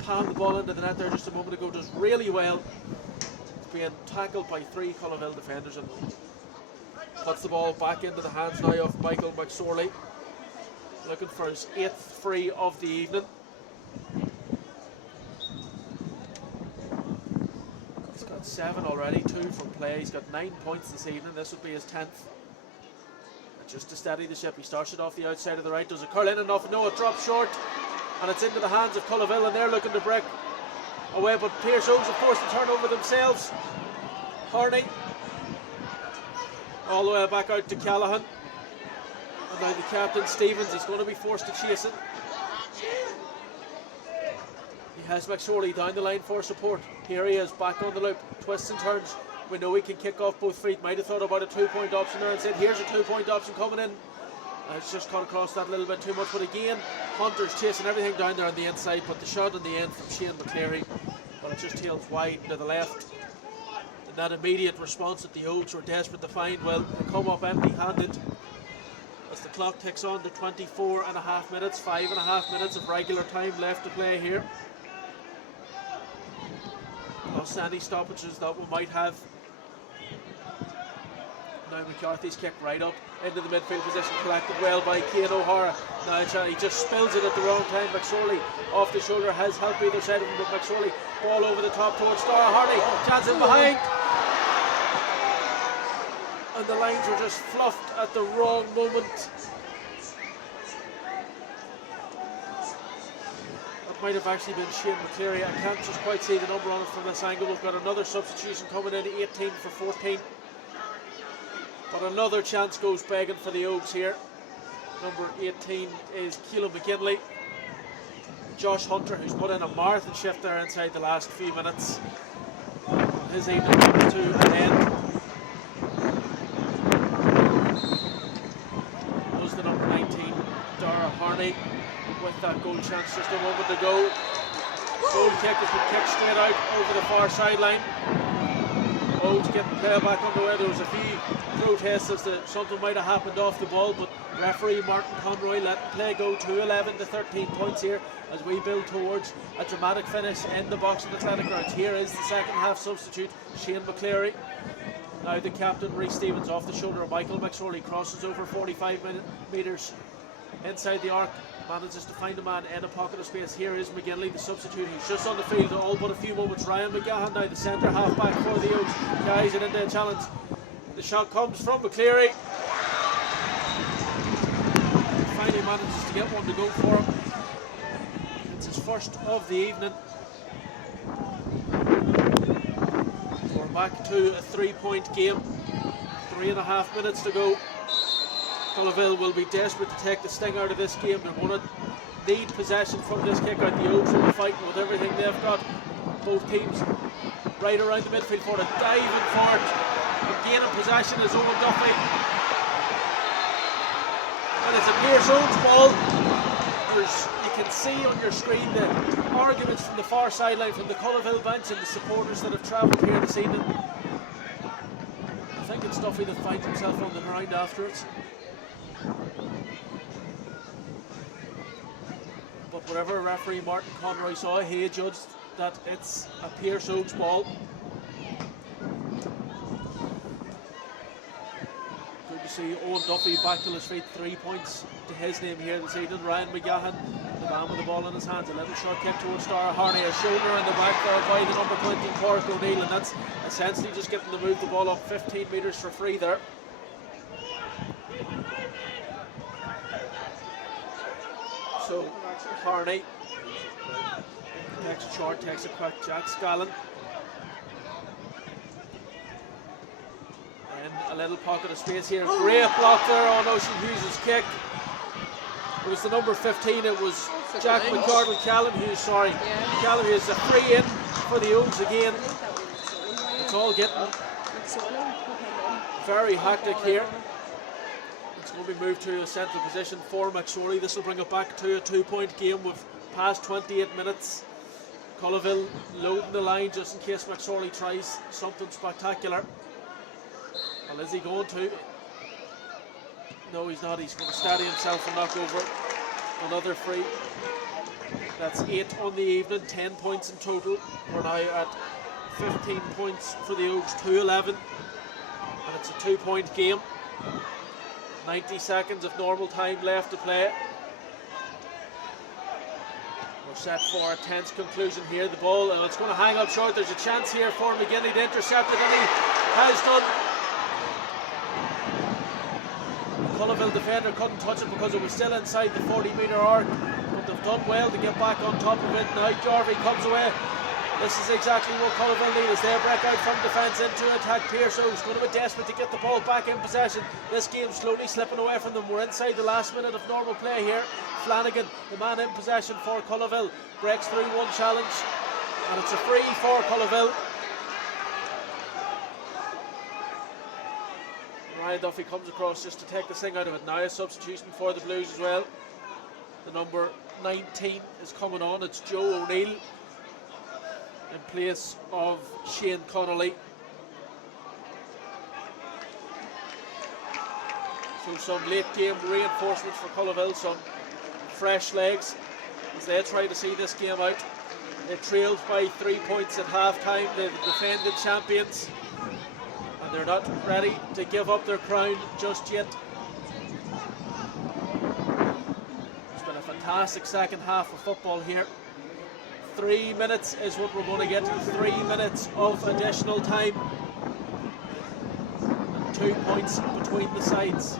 palm the ball into the net there just a moment ago, does really well. He's being tackled by 3 Culloville defenders and puts the ball back into the hands now of Michael McSorley, looking for his 8th free of the evening. He's got 7 already, 2 from play. He's got 9 points this evening. This would be his 10th. And just to steady the ship, he starts it off the outside of the right, does a curl in enough, no, it drops short. And it's into the hands of Culloville, and they're looking to break away, but Pearse Oaks are forced to turn over themselves. Harney all the way back out to Callahan, and now the captain Stevens, he's going to be forced to chase it. He has McSorley down the line for support. Here he is back on the loop, twists and turns. We know he can kick off both feet. Might have thought about a 2-point option there and said here's a 2-point option coming in. It's just cut across that a little bit too much, but again, Hunter's chasing everything down there on the inside, but the shot on the end from Shane McCleary, but it just tails wide to the left. And that immediate response that the Oaks were desperate to find, well, they come up empty-handed as the clock ticks on to 24 and a half minutes, 5.5 minutes of regular time left to play here. Plus any stoppages that we might have. Now McCarthy's kicked right up into the midfield position, collected well by Cian O'Hara. Now he just spills it at the wrong time. McSorley off the shoulder has help either side of him, but McSorley ball over the top towards Dara Harney, chance in behind. And the lines were just fluffed at the wrong moment. That might have actually been Shane McCleary. I can't just quite see the number on it from this angle. We've got another substitution coming in, 18 for 14. But another chance goes begging for the Oaks here. Number 18 is Keelan McGinley. Josh Hunter, who's put in a marathon shift there inside the last few minutes. His evening comes to an end. Was the number 19, Dara Harney, with that goal chance just a moment to go. Goal kick has been kicked straight out over the far sideline. Oaks getting play back underway. There was a few protests as to something might have happened off the ball, but referee Martin Conroy let play go to 11 to 13 points here as we build towards a dramatic finish in the Box and Athletic Grounds. Here is the second half substitute, Shane McCleary. Now the captain, Rhys Stevens, off the shoulder of Michael McSorley, crosses over 45 metres inside the arc, manages to find a man in a pocket of space. Here is McGinley, the substitute. He's just on the field all but a few moments. Ryan McGahan, now the centre half back for the Oaks, carries it into a challenge. The shot comes from McCleary. Finally manages to get one to go for him. It's his first of the evening. So we're back to a 3-point game. 3.5 minutes to go. Culloville will be desperate to take the sting out of this game. They're going to need possession from this kick out. The Oaks will be fighting with everything they've got. Both teams right around the midfield for it, diving for it. Again in possession is Owen Duffy. And it's a Pearse Oaks ball. You can see on your screen the arguments from the far sideline from the Culloville bench and the supporters that have travelled here this evening. I think it's Duffy that finds himself on the ground afterwards. But whatever referee Martin Conroy saw, he judged that it's a Pearse Oaks ball. Good to see Owen Duffy back to his feet. 3 points to his name here this evening. Ryan McGahan, the man with the ball in his hands. A little short kick towards Dara Harney. A shoulder in the back there by the number 20, Cork O'Neill. And that's essentially just getting to move the ball up 15 metres for free there. So Harney takes a short, takes a quick Jack Scallon. And a little pocket of space here. Great block there on Ocean Hughes' kick. It was the number 15, it was Jack McCardle Callum Hughes, Callum Hughes, a free in for the Oaks again. It's all getting very hectic here. It's going to be moved to a central position for McSorley. This will bring it back to a 2-point game. We've passed 28 minutes. Culloville loading the line just in case McSorley tries something spectacular. Well, is he going to? No, he's not. He's going to steady himself and knock over another free. That's 8 on the evening, 10 points in total. We're now at 15 points for the Oaks, 2-11. And it's a 2-point game. 90 seconds of normal time left to play. We're set for a tense conclusion here. The ball, and it's going to hang up short. There's a chance here for McGinley to intercept it, and he has done. The Culloville defender couldn't touch it because it was still inside the 40-metre arc, but they've done well to get back on top of it. Now Jarvie comes away. This is exactly what Culloville need as they break out from defence into attack. Pearse is going to be desperate to get the ball back in possession. This game's slowly slipping away from them. We're inside the last minute of normal play here. Flanagan, the man in possession for Culloville, breaks through one challenge, and it's a free for Culloville. Ryan Duffy comes across just to take the thing out of it. Now a substitution for the Blues as well. The number 19 is coming on. It's Joe O'Neill in place of Shane Connolly. So some late game reinforcements for Culloville, some fresh legs as they try to see this game out. They trailed by 3 points at half time, the defending champions, and they're not ready to give up their crown just yet. It's been a fantastic second half of football here. 3 minutes is what we're going to get, 3 minutes of additional time. 2 points between the sides.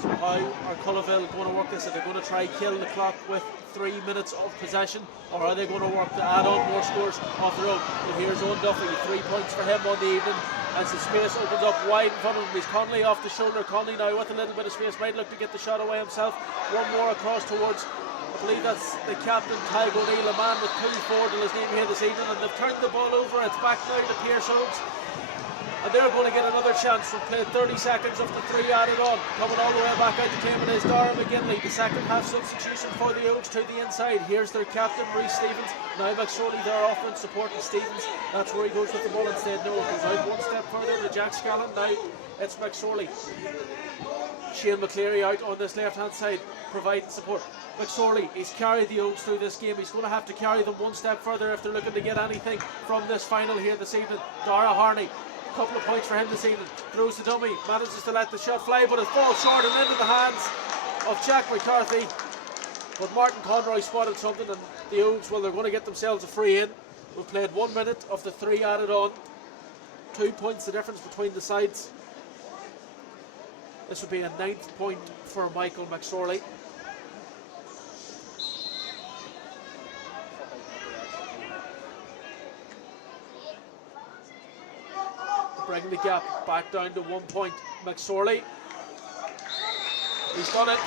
So how are Culloville going to work this? Are they going to try kill the clock with 3 minutes of possession, or are they going to work to add on more scores off their own? Well, here's Owen Duffy, 3 points for him on the evening as the space opens up wide in front of him. He's Connolly off the shoulder. Connolly now with a little bit of space, might look to get the shot away himself. One more across towards, I believe that's the captain, Tygo O'Neill, a man with pull forward in his name here this evening, and they've turned the ball over. It's back now to Pearse. And they're going to get another chance. We've played 30 seconds of the 3 added on. Coming all the way back out the game, it is Dara McGinley. The second half substitution for the Oaks to the inside. Here's their captain, Reece Stevens. Now McSorley, their offense supporting Stevens. That's where he goes with the ball instead. No, he's out one step further to Jack Scallon. Now it's McSorley. Shane McCleary out on this left hand side, providing support. McSorley, he's carried the Oaks through this game. He's going to have to carry them one step further if they're looking to get anything from this final here this evening. Dara Harney, couple of points for him this evening. Throws the dummy, manages to let the shot fly, but it falls short and into the hands of Jack McCarthy. But Martin Conroy spotted something, and the Oaks, well, they're going to get themselves a free in. We've played 1 minute of the 3 added on. 2 points the difference between the sides. This would be a 9th point for Michael McSorley. Bring the gap back down to 1 point. McSorley, he's done it.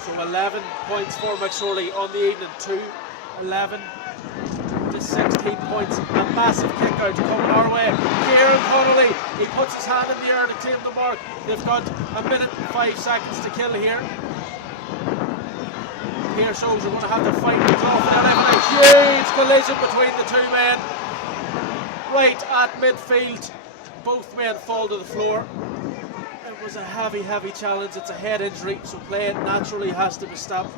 So 11 points for McSorley on the evening. 11 to 16 points. A massive kick out coming our way. Kieran Connolly, he puts his hand in the air to claim the mark. They've got a minute and 5 seconds to kill here. Pearse are going to have to fight the clock for that. A huge collision between the two men. Right at midfield. Both men fall to the floor. It was a heavy challenge. It's a head injury, so play naturally has to be stopped.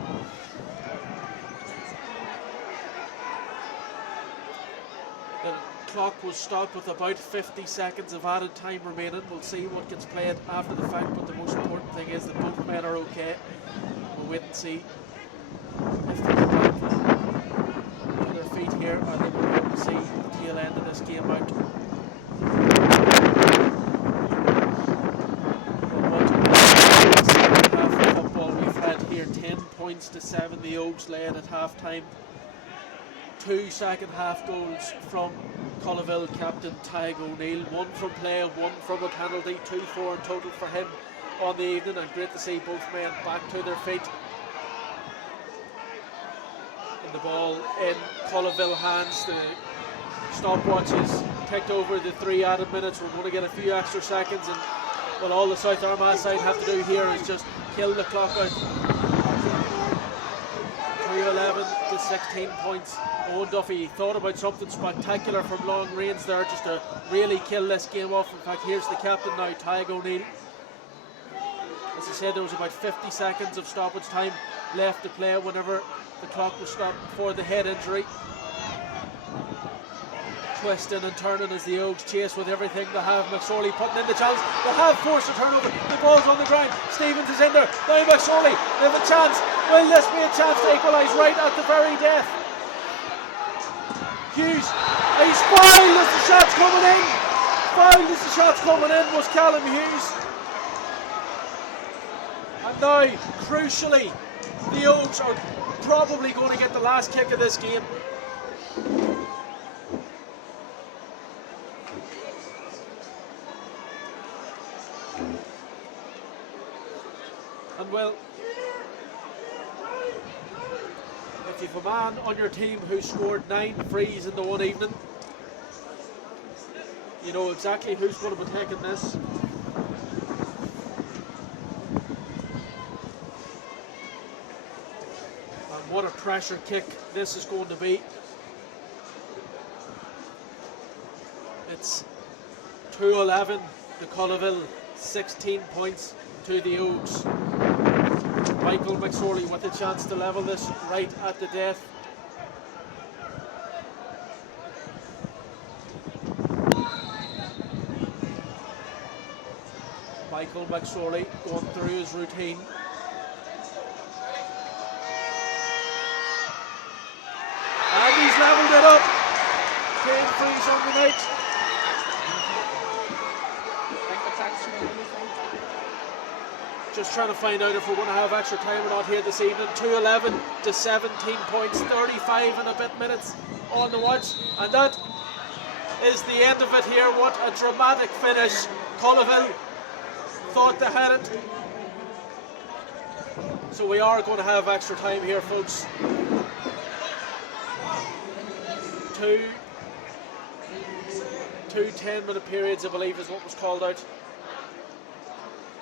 The clock was stopped with about 50 seconds of added time remaining. We'll see what gets played after the fact, but the most important thing is that both men are okay. We'll wait and see if they get back to their feet here, or they will be able to see the tail end of this game out. We've had here 10 points to 7. The Oaks led at half time. 2 second half goals from Culloville captain Tygo O'Neill, 1 from play, 1 from a penalty, 2-4 in total for him on the evening, and great to see both men back to their feet. And the ball in Culloville hands. The stopwatch is ticked over the 3 added minutes. We're going to get a few extra seconds, and what all the South Armagh side have to do here is just kill the clock out. 11 to 16 points. Owen Duffy thought about something spectacular from long range there, just to really kill this game off. In fact, here's the captain now, Tygo O'Neill. As I said, there was about 50 seconds of stoppage time left to play whenever the clock was stopped for the head injury. Twisting and turning as the Oaks chase with everything they have. McSorley putting in the chance. They have forced a turnover. The ball's on the ground. Stevens is in there. Now McSorley, they have a chance. Will this be a chance to equalise right at the very death? Hughes, he's fouled as the shot's coming in. Fouled as the shot's coming in was Callum Hughes. And now, crucially, the Oaks are probably going to get the last kick of this game. And well, if you've a man on your team who scored 9 frees in the one evening, you know exactly who's going to be taking this. pressure kick this is going to be. It's 2-11 to Culloville, 16 points to the Oaks. Michael McSorley with a chance to level this right at the death. Michael McSorley going through his routine. And he's levelled it up. 10 frees on the night. Just trying to find out if we're going to have extra time or not here this evening. 2-11 to 17 points, 35 and a bit minutes on the watch. And that is the end of it here. What a dramatic finish. Culloville thought they had it. So we are going to have extra time here, folks. Two 10-minute periods, I believe, is what was called out.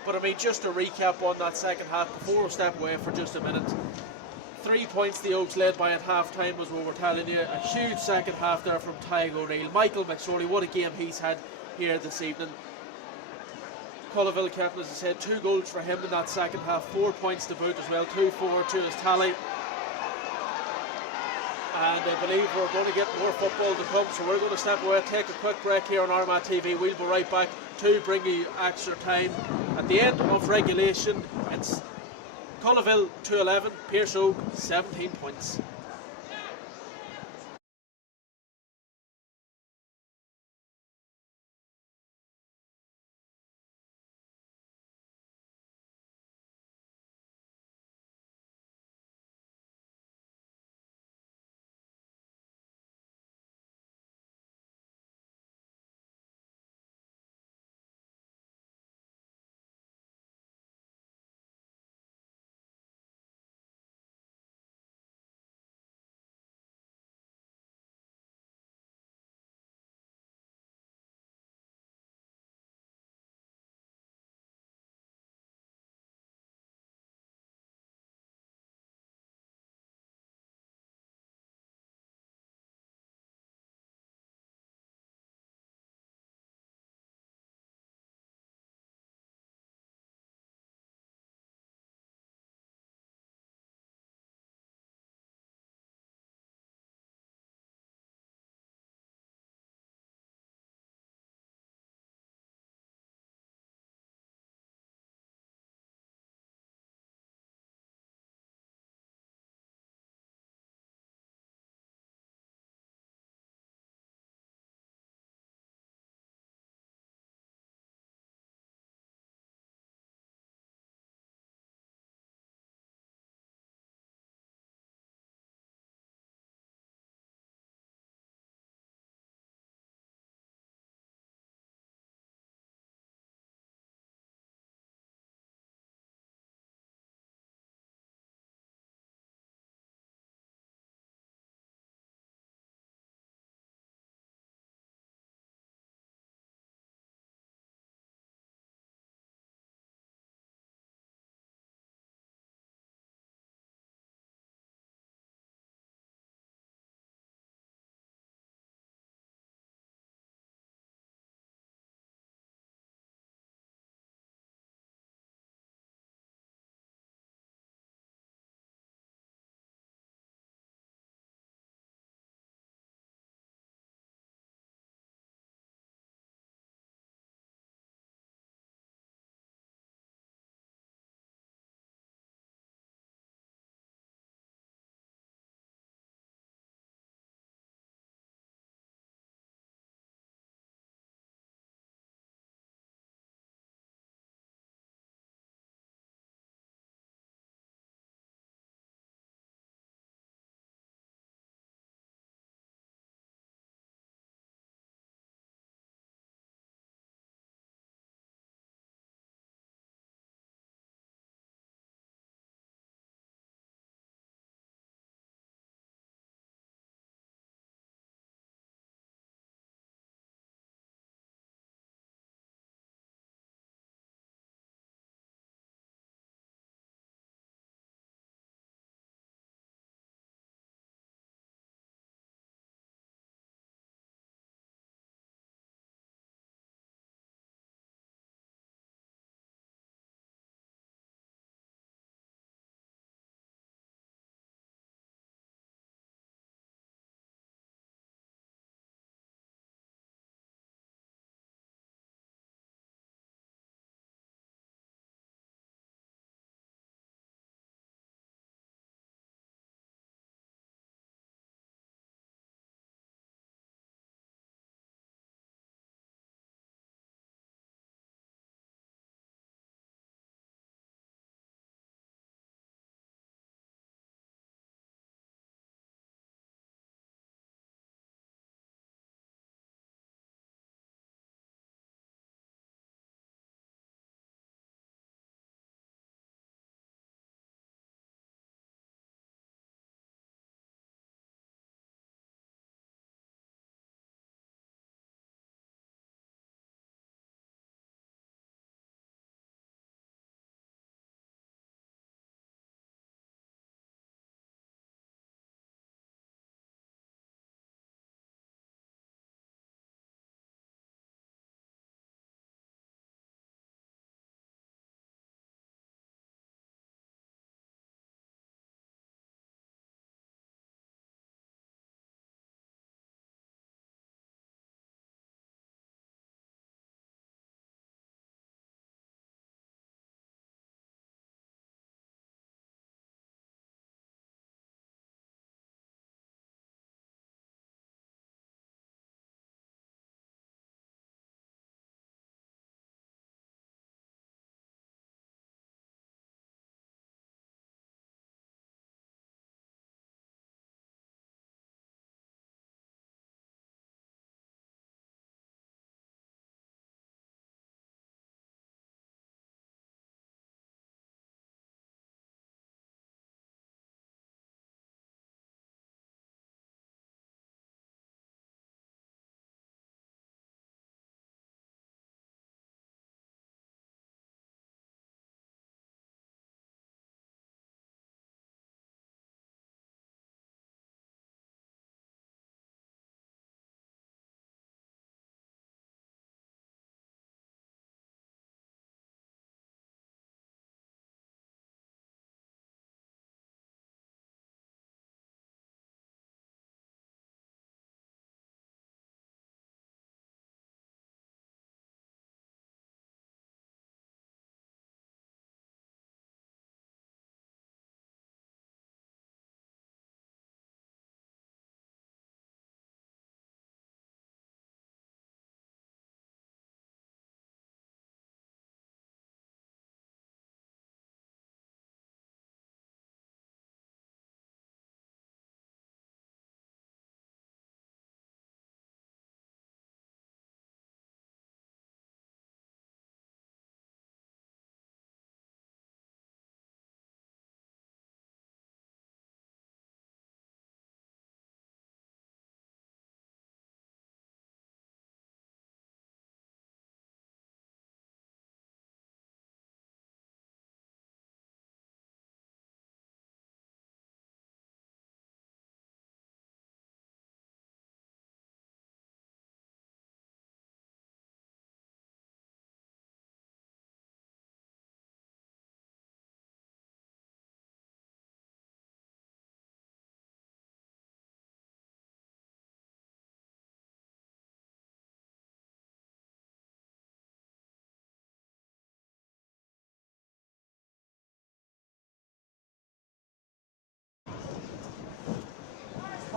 But I mean, just to recap on that second half before we step away for just a minute. 3 points the Oaks led by at half time was what we're telling you. A huge second half there from Tadhg O'Neill. Michael McSorley, what a game he's had here this evening. Culloville captain, as I said, 2 goals for him in that second half, 4 points to boot as well, 2-4 to his tally. And I believe we're going to get more football to come, so we're going to step away, take a quick break here on Armagh TV. We'll be right back to bring you extra time. At the end of regulation, it's Culloville 2-11, Pearse 17 points.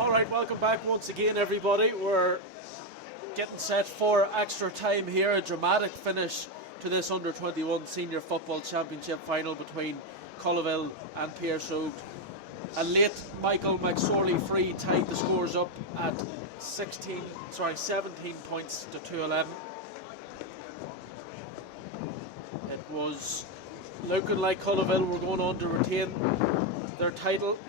Alright, welcome back once again, everybody. We're getting set for extra time here. A dramatic finish to this under-21 Senior Football Championship final between Culloville and Pearse. A late Michael McSorley free tied the scores up at 17 points to 2-11. It was looking like Culloville were going on to retain their title.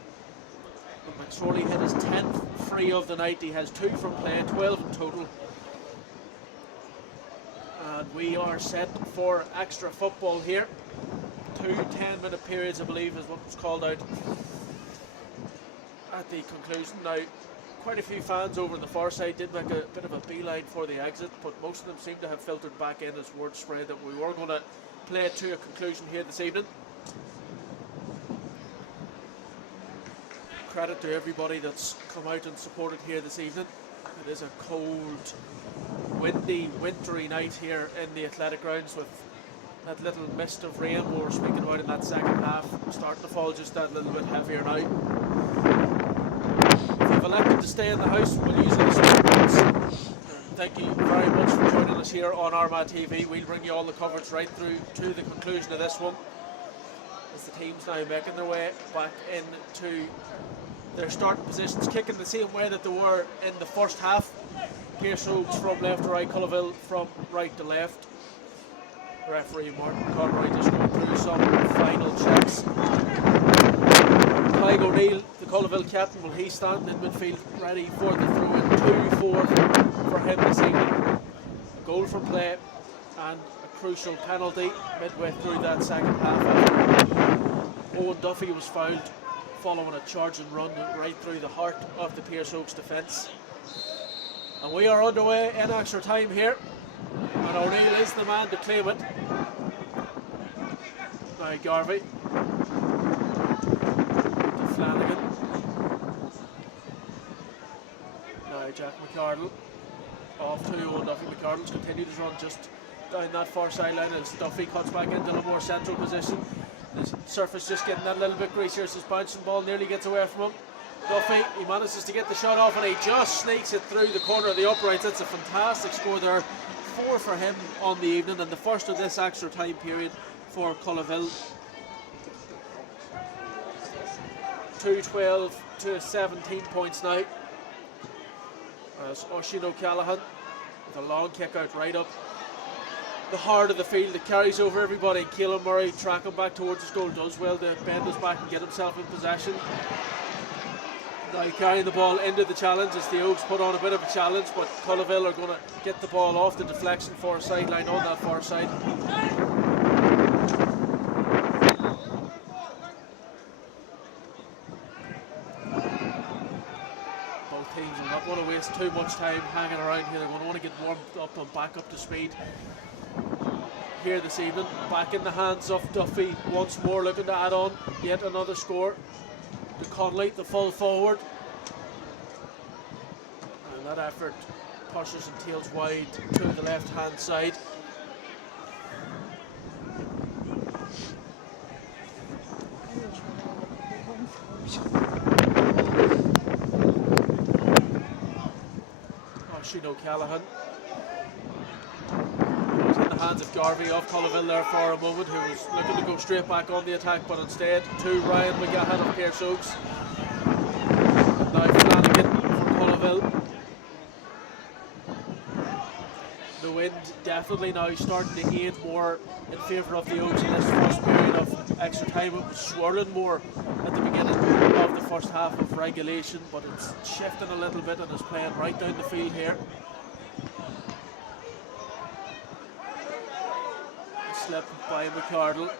But McSorley hit his 10th free of the night. He has 2 from play, 12 in total. And we are set for extra football here. 2 10-minute periods, I believe, is what was called out at the conclusion. Now, quite a few fans over on the far side did make a bit of a beeline for the exit, but most of them seem to have filtered back in as word spread that we were going to play it to a conclusion here this evening. Credit to everybody that's come out and supported here this evening. It is a cold, windy, wintry night here in the athletic grounds, with that little mist of rain we were speaking about in that second half starting to fall just that little bit heavier now. If you've elected to stay in the house, we'll use it as a thank you very much for joining us here on Armagh TV. We'll bring you all the coverage right through to the conclusion of this one, as the teams now making their way back into their starting positions, kicking the same way that they were in the first half. Pearse from left to right, Culloville from right to left. Referee Martin Conroy just going through some final checks. Craig O'Neill, the Culloville captain, will he stand in midfield ready for the throw in? 2-4 for him this evening. A goal from play and a crucial penalty midway through that second half. Owen Duffy was fouled following a charge and run right through the heart of the Pearse Oaks defence. And we are underway in extra time here, and O'Neill is the man to claim it. Now Garvey to Flanagan. Now Jack McCardle off to Owen Duffy. McCardle's continued his run just down that far sideline as Duffy cuts back into a more central position. The surface just getting that little bit greasier as his bouncing ball nearly gets away from him. Duffy, he manages to get the shot off and he just sneaks it through the corner of the uprights. It's a fantastic score there. 4 for him on the evening, and the first of this extra time period for Culloville. 2-12 to 17 points now, as Oisin O'Callaghan with a long kick out right up the heart of the field. It carries over everybody. Keelan Murray tracking back towards his goal, does well to bend his back and get himself in possession. Now carrying the ball into the challenge as the Oaks put on a bit of a challenge, but Culloville are going to get the ball off the deflection for a sideline on that far side. Both teams will not want to waste too much time hanging around here. They're going to want to get warmed up and back up to speed here this evening. Back in the hands of Duffy once more, looking to add on yet another score. To Conley, the full forward, and that effort pushes and tails wide to the left hand side. Oisin O'Callaghan. It was in the hands of Garvey of Culloville there for a moment, who was looking to go straight back on the attack, but instead to Ryan McGahan of Pearse Oaks. Now Flanagan for Culloville. The wind definitely now starting to aid more in favour of the Oaks in this first period of extra time. It was swirling more at the beginning of the first half of regulation, but it's shifting a little bit and is playing right down the field here. Slip by McCardle.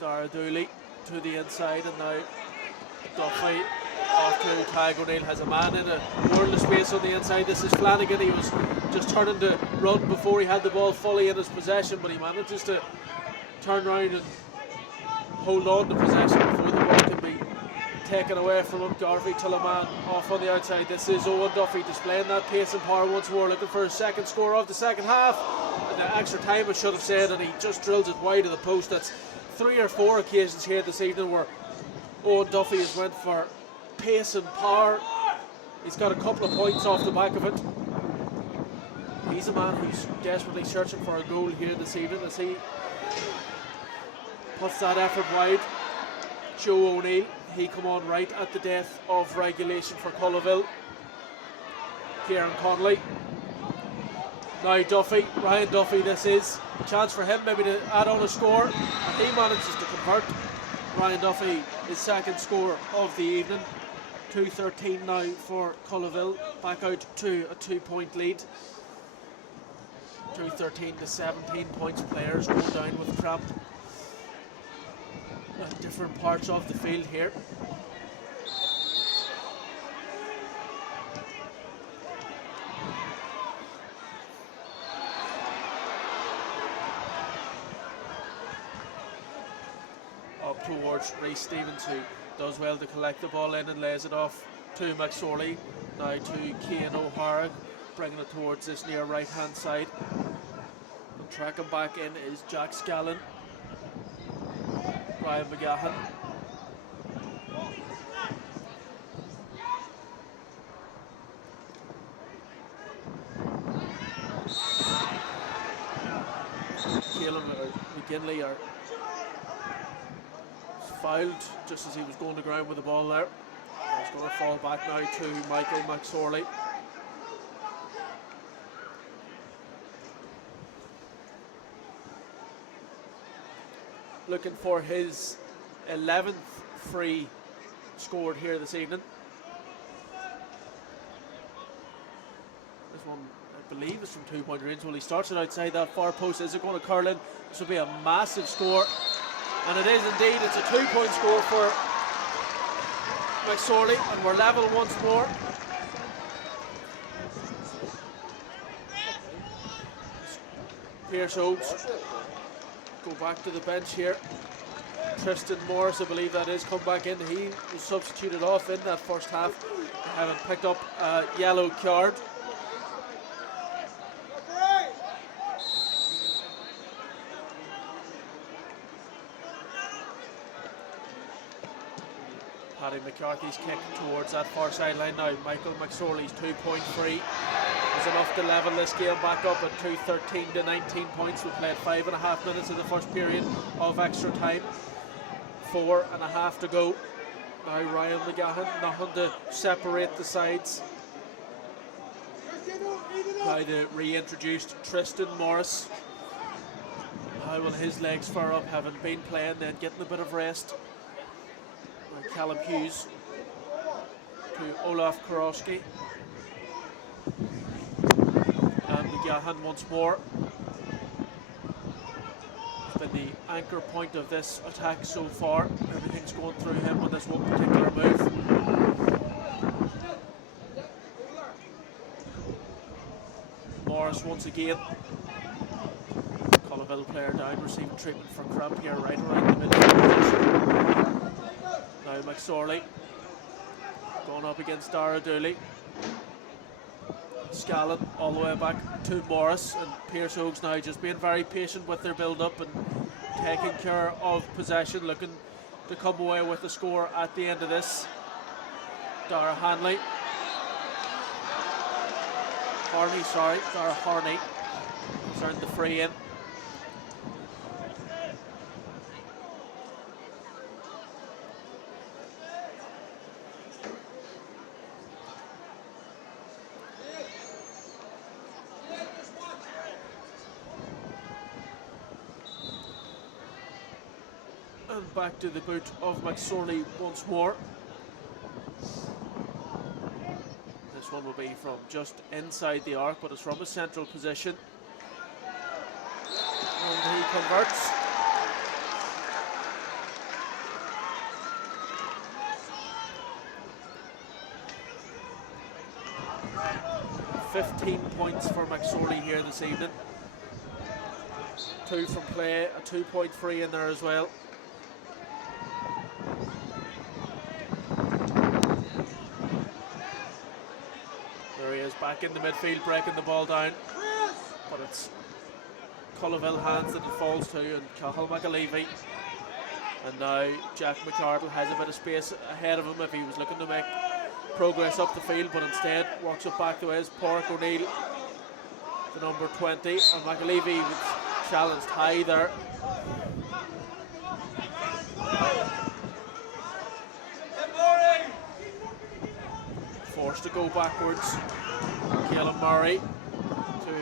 Dara Dooley to the inside, and now Duffy off to Tag O'Neill. Has a man in a world of space on the inside. This is Flanagan. He was just turning to run before he had the ball fully in his possession, but he manages to turn around and hold on to possession before the ball can be taken away from him. Garvey Tilleman off on the outside. This is Owen Duffy displaying that pace and power once more, looking for his second score of the second half. And the extra time, I should have said, and he just drills it wide of the post. That's 3 or 4 occasions here this evening where Owen Duffy has went for pace and power He's got a couple of points off the back of it. He's a man who's desperately searching for a goal here this evening as he puts that effort wide. Joe O'Neill, he come on right at the death of regulation for Culloville. Kieran Connolly. Now Duffy, Ryan Duffy this is. A chance for him maybe to add on a score. And he manages to convert. Ryan Duffy, his second score of the evening. 2:13 now for Culloville, back out to a 2-point lead. 2:13 to 17 points. Players going down with cramp at different parts of the field here. Up towards Reece Stevens, who does well to collect the ball in and lays it off to McSorley. Now to Cian O'Hara, bringing it towards this near right hand side. And tracking back in is Jack Scallon. Ryan McGahan. Caelan McGinley are fouled just as he was going to ground with the ball there. He's going to fall back now to Michael McSorley. Looking for his 11th free scored here this evening. This one, I believe, is from 2-point range. Well, he starts it outside that far post. Is it going to curl in? This will be a massive score. And it is indeed. It's a 2-point score for McSorley, and we're level once more. Pearse Oaks go back to the bench here. Tristan Morris, I believe that is, come back in. He was substituted off in that first half, having picked up a yellow card. Paddy McCarthy's kick towards that far sideline now. Michael McSorley's 2-point free is enough to level this game back up at 2:13 to 19 points. We played 5.5 minutes of the first period of extra time. 4.5 to go. Now Ryan McGahan, nothing to separate the sides. Now the reintroduced Tristan Morris. How will his legs fare up, having been playing, then getting a bit of rest? Callum Hughes to Olaf Karowski. And McGahan once more. He's been the anchor point of this attack so far. Everything's going through him on this one particular move. Morris once again. Culloville player down, receiving treatment for cramp here right around the middle position. Now McSorley going up against Dara Dooley. Scallon all the way back to Morris, and Pearse Oaks now just being very patient with their build-up and taking care of possession, looking to come away with a score at the end of this. Dara Harney has earned the free in. And back to the boot of McSorley once more. This one will be from just inside the arc, but it's from a central position. And he converts. "15 points for McSorley here this evening. 2 from play, a 2-point free in there as well. There he is, back in the midfield, breaking the ball down. But it's Culloville hands that it falls to, and Cathal McAlevey. And now Jack McArdle has a bit of space ahead of him if he was looking to make progress up the field, but instead works it back the way as Pádraig O'Neill, the number 20, and McAlevey was challenged high there. Forced to go backwards. Caelan Murray to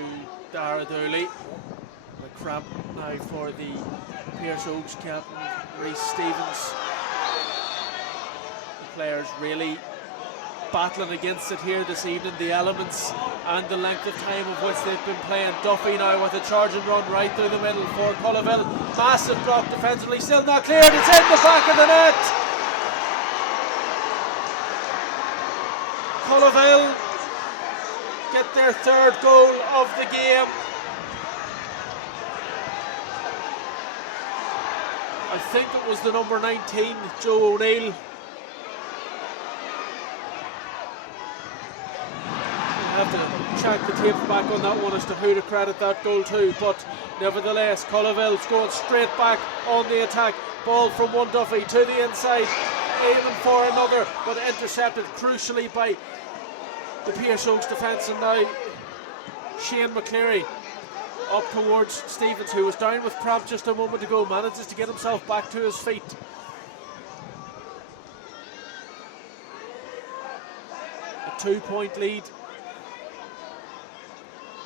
Dara Dooley. A cramp now for the Pearse Oaks captain, Rhys Stevens. The players really battling against it here this evening, the elements and the length of time of which they've been playing. Duffy now with a charge and run right through the middle for Culloville. Massive block defensively, still not cleared. It's in the back of the net. Culloville get their third goal of the game. I think it was the number 19, Joe O'Neill. I'll have to check the tape back on that one as to who to credit that goal to, but nevertheless, Culloville's going straight back on the attack. Ball from one Duffy to the inside, aiming for another, but intercepted crucially by the Pearse Oaks defence. And now Shane McCleary up towards Stevens, who was down with cramp just a moment ago, manages to get himself back to his feet. A 2-point lead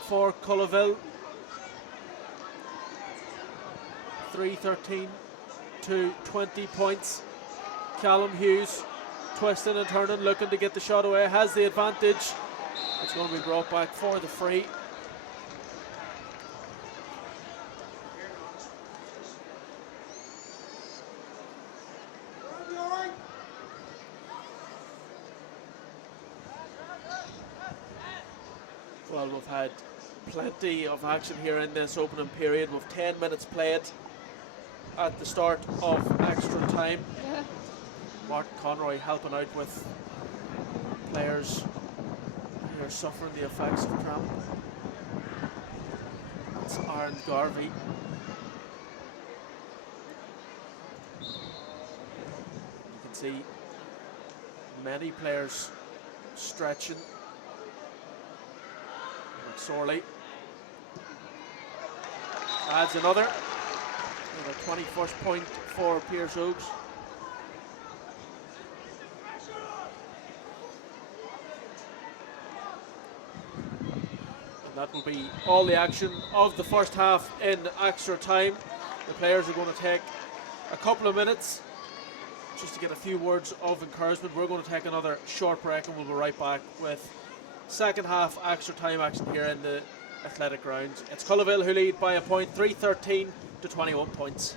for Culloville. 3-13 to 20 points. Callum Hughes twisting and turning, looking to get the shot away, has the advantage. It's going to be brought back for the free. Well, we've had plenty of action here in this opening period with 10 minutes played at the start of extra time. Yeah. Martin Conroy helping out with players who are suffering the effects of cramp. It's Aaron Garvey. You can see many players stretching. Sorley adds another 21st point for Pearse Oaks. And that will be all the action of the first half in extra time. The players are going to take a couple of minutes just to get a few words of encouragement. We're going to take another short break and we'll be right back with second half extra time action here in the athletic grounds. It's Culloville who lead by a point, 3-13 to 21 points.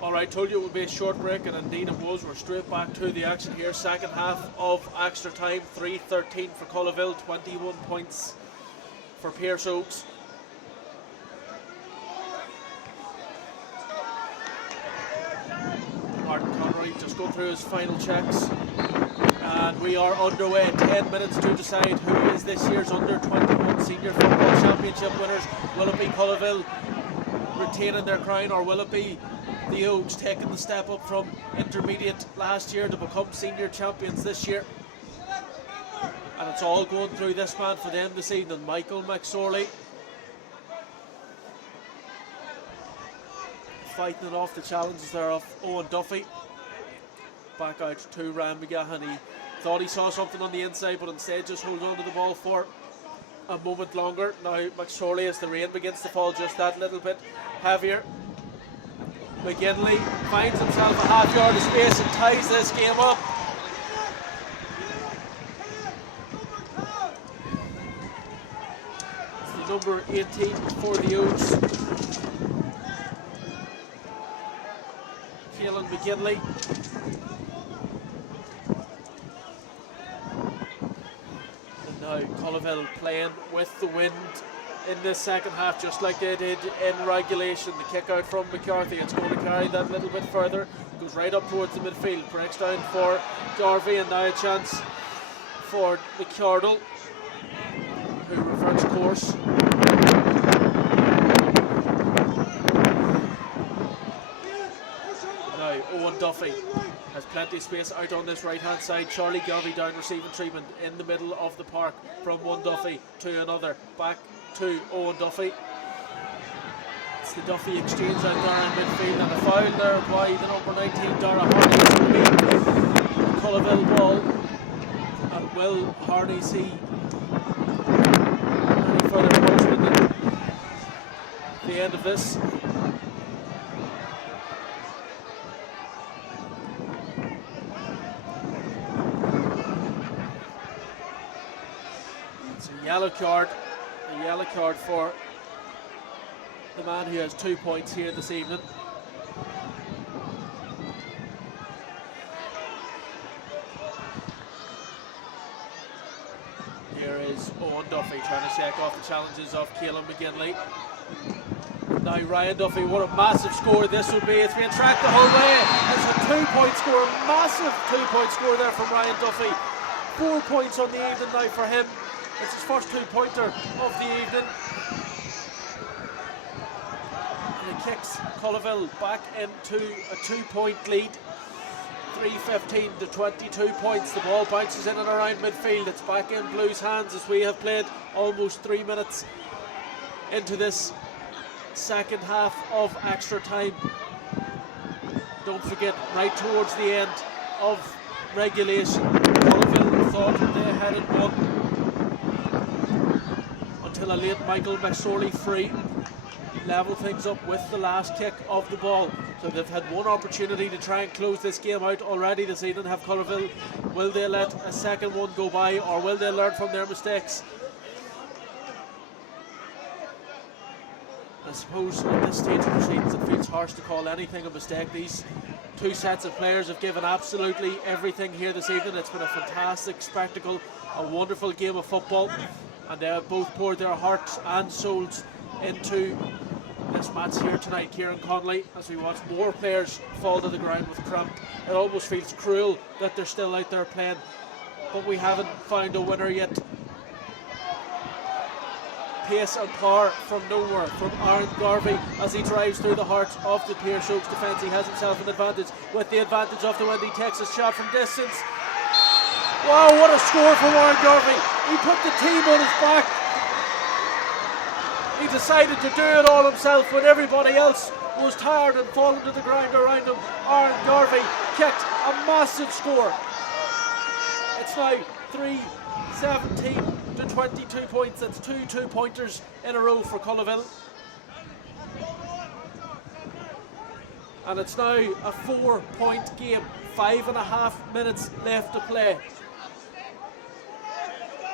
All right, told you it would be a short break, and indeed it was. We're straight back to the action here. Second half of extra time, 3-13 for Culloville, 21 points for Pearse Oaks. Martin Connery just going through his final checks. And we are underway. 10 minutes to decide who is this year's under-21 senior football championship winners. Will it be Culloville retaining their crown, or will it be the Oaks taking the step up from intermediate last year to become senior champions this year? And it's all going through this man for them this evening, Michael McSorley. Fighting it off the challenges there of Owen Duffy. Back out to Ryan McGahan. He thought he saw something on the inside, but instead just holds on to the ball for a moment longer. Now McSorley, as the rain begins to fall just that little bit heavier. McGinley finds himself a half yard of space and ties this game up. It's the number 18 for the Oaks, Keelan McGinley. And now Culloville playing with the wind in this second half, just like they did in regulation. The kick out from McCarthy, it's going to carry that a little bit further, goes right up towards the midfield, breaks down for Garvey, and now a chance for McCardle, who reverts course. Now Owen Duffy has plenty of space out on this right hand side. Charlie Garvey down receiving treatment in the middle of the park, from one Duffy to another, back to Owen Duffy. It's the Duffy exchange out there in midfield, and a foul there by the number 19 Dara Harney. It's going to be a Culloville ball, and will Harney see any further punishment at the end of this? It's a yellow card. A yellow card for the man who has 2 points here this evening. Here is Owen Duffy trying to shake off the challenges of Keelan McGinley. Now Ryan Duffy, what a massive score this would be. It's being tracked the whole way. It's a 2-point score, massive 2-point score there from Ryan Duffy. 4 points on the evening now for him. It's his first 2-pointer of the evening. And it kicks Culloville back into a 2-point lead. 3:15 to 22 points. The ball bounces in and around midfield. It's back in Blues' hands as we have played almost 3 minutes into this second half of extra time. Don't forget, right towards the end of regulation, Culloville thought they had it won, until a late Michael McSorley free level things up with the last kick of the ball. So they've had one opportunity to try and close this game out already this evening. Have Culloville, will they let a second one go by, or will they learn from their mistakes? I suppose at this stage of the proceedings it feels harsh to call anything a mistake. These two sets of players have given absolutely everything here this evening. It's been a fantastic spectacle, a wonderful game of football, and they have both poured their hearts and souls into this match here tonight. Kieran Conley, as we watch more players fall to the ground with cramp, it almost feels cruel that they're still out there playing, but we haven't found a winner yet. Pace and power from nowhere from Aaron Garvey as he drives through the heart of the Pearse Oaks defence. He has himself an advantage with the advantage of the wind. He takes his shot from distance. Wow, what a score from Aaron Garvey. He put the team on his back. He decided to do it all himself when everybody else was tired and falling to the ground around him. Aaron Garvey kicked a massive score. It's now 3:17 to 22 points. That's two 2-pointers in a row for Culloville. And it's now a 4-point game. 5.5 minutes left to play.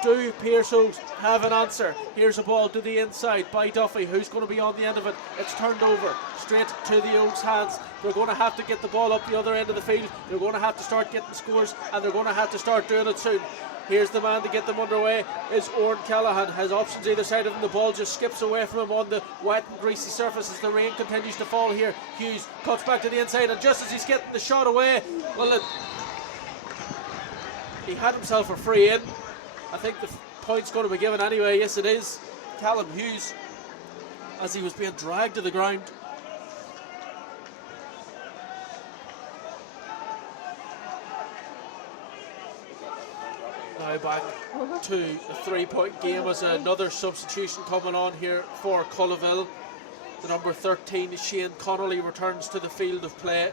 Do Pearse have an answer? Here's a ball to the inside by Duffy. Who's going to be on the end of it? It's turned over straight to the Oaks' hands. They're going to have to get the ball up the other end of the field. They're going to have to start getting scores, and they're going to have to start doing it soon. Here's the man to get them underway, is Oren Callahan. Has options either side of him. The ball just skips away from him on the wet and greasy surface as the rain continues to fall here. Hughes cuts back to the inside, and just as he's getting the shot away, well, he had himself a free in. I think the point's going to be given anyway. Yes, it is. Callum Hughes, as he was being dragged to the ground. Now back to a 3-point game as another substitution coming on here for Culloville. The number 13, Shane Connolly, returns to the field of play.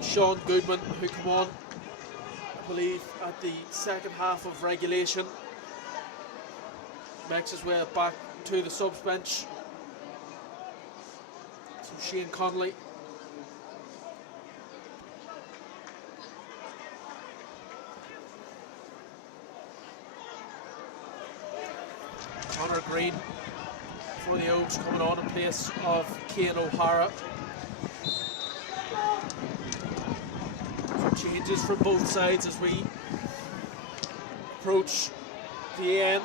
Sean Goodman, who come on, I believe, at the second half of regulation, makes his way back to the subs bench. So Shane Connolly. Connor Green for the Oaks coming on in place of Cian O'Hara. Some changes from both sides as we approach the end.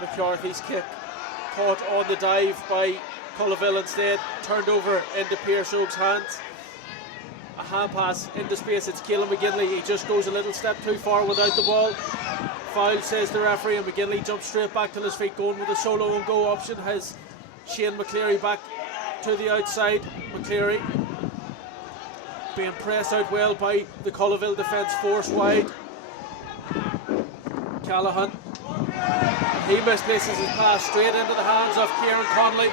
McCarthy's kick caught on the dive by Culloville, instead turned over into Pearse Oaks' hands. A hand pass into space, it's Caleb McGinley. He just goes a little step too far without the ball. Foul, says the referee, and McGinley jumps straight back to his feet, going with a solo and go option. Has Shane McCleary back to the outside. McCleary being pressed out well by the Culloville defence, force wide. Callahan, he misplaces his pass straight into the hands of Kieran Connolly,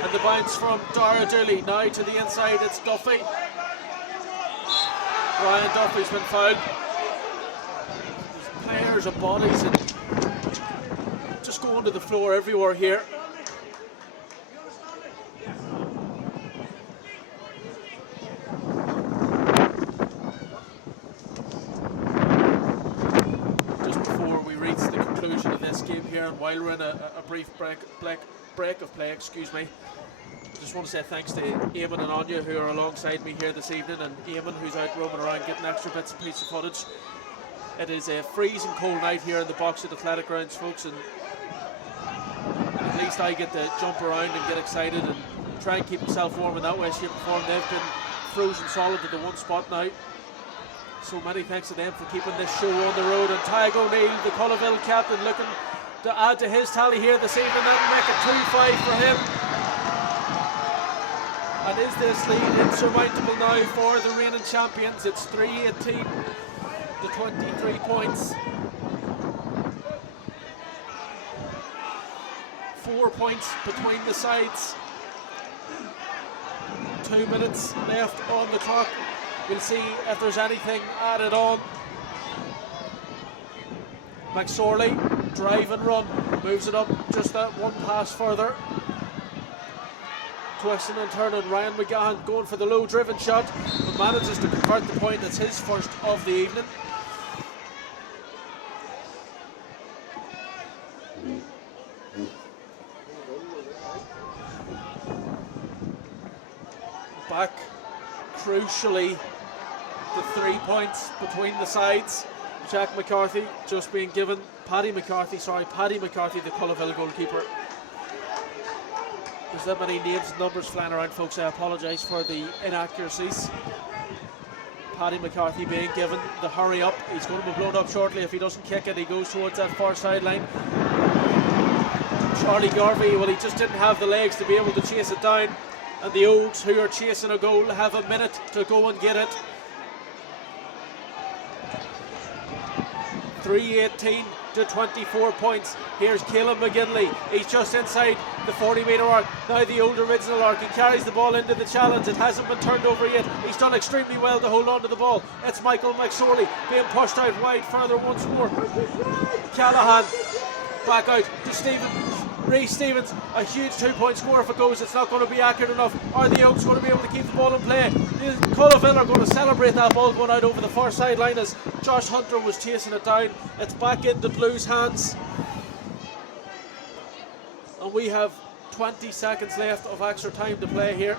and the bounce from Dara Dooley. Now to the inside, it's Duffy. Ryan Duffy's been fouled. There's players and bodies and just going to the floor everywhere here. And while we're in a brief break of play, excuse me, I just want to say thanks to Eamon and Anya, who are alongside me here this evening, and Eamon, who's out roaming around getting extra bits and pieces of footage. It is a freezing cold night here in the Boxing Athletic Grounds, folks, and at least I get to jump around and get excited and try and keep myself warm in that way, shape and form. They've been frozen solid to the one spot now. So many thanks to them for keeping this show on the road. And Tadhg O'Neill, the Culloville captain, looking to add to his tally here this evening and make it 2-5 for him. And is this lead insurmountable now for the reigning champions? It's 3-18 to 23 points. 4 points between the sides. 2 minutes left on the clock. We'll see if there's anything added on. McSorley, drive and run, moves it up just that one pass further. Twisting and turning, Ryan McGahan going for the low driven shot, but manages to convert the point. It's his first of the evening. Back, crucially, the 3 points between the sides. Jack McCarthy just being given, Paddy McCarthy, the Culloville goalkeeper. There's that many names and numbers flying around, folks. I apologise for the inaccuracies. Paddy McCarthy being given the hurry up. He's going to be blown up shortly if he doesn't kick it. He goes towards that far sideline. Charlie Garvey, well, he just didn't have the legs to be able to chase it down. And the Oaks, who are chasing a goal, have a minute to go and get it. 3-18 to 24 points. Here's Caleb McGinley. He's just inside the 40-metre arc. Now the old original arc. He carries the ball into the challenge. It hasn't been turned over yet. He's done extremely well to hold on to the ball. It's Michael McSorley being pushed out wide further once more. Callahan back out to Stephen Reece Stevens, a huge 2-point score if it goes. It's not going to be accurate enough. Are the Oaks going to be able to keep the ball in play? The Culloville are going to celebrate that ball going out over the far sideline as Josh Hunter was chasing it down. It's back into Blues' hands. And we have 20 seconds left of extra time to play here.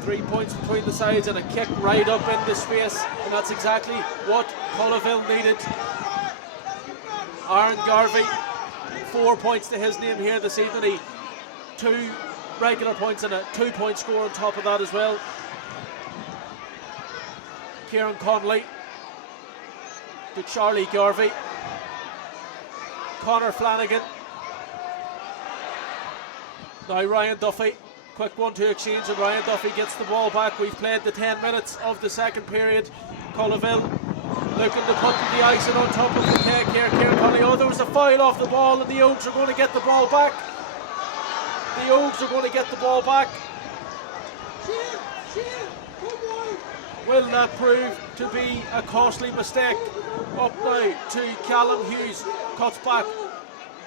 3 points between the sides and a kick right up into space, and that's exactly what Culloville needed. Aaron Garvey, 4 points to his name here this evening. He 2 regular points and a 2-point score on top of that as well. Kieran Connolly to Charlie Garvey. Connor Flanagan. Now Ryan Duffy. Quick 1-2 exchange and Ryan Duffy gets the ball back. We've played the 10 minutes of the second period. Culloville looking to put the icing on top of the cake here. Kieran Connolly. Oh, there was a foul off the ball and the Oaks are going to get the ball back. The Oaks are going to get the ball back. Will that prove to be a costly mistake? Up now to Callum Hughes. Cuts back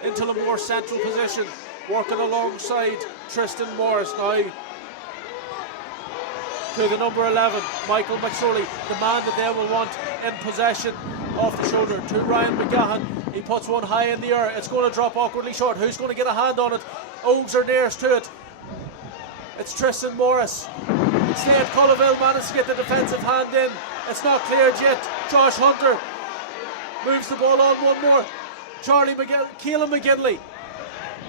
into a more central position. Working alongside Tristan Morris now. To the number 11, Michael McSorley, the man that they will want in possession off the shoulder. To Ryan McGahan, he puts one high in the air. It's going to drop awkwardly short. Who's going to get a hand on it? Oaks are nearest to it. It's Tristan Morris. Instead, Culloville managed to get the defensive hand in. It's not cleared yet. Josh Hunter moves the ball on one more. Keelan McGinley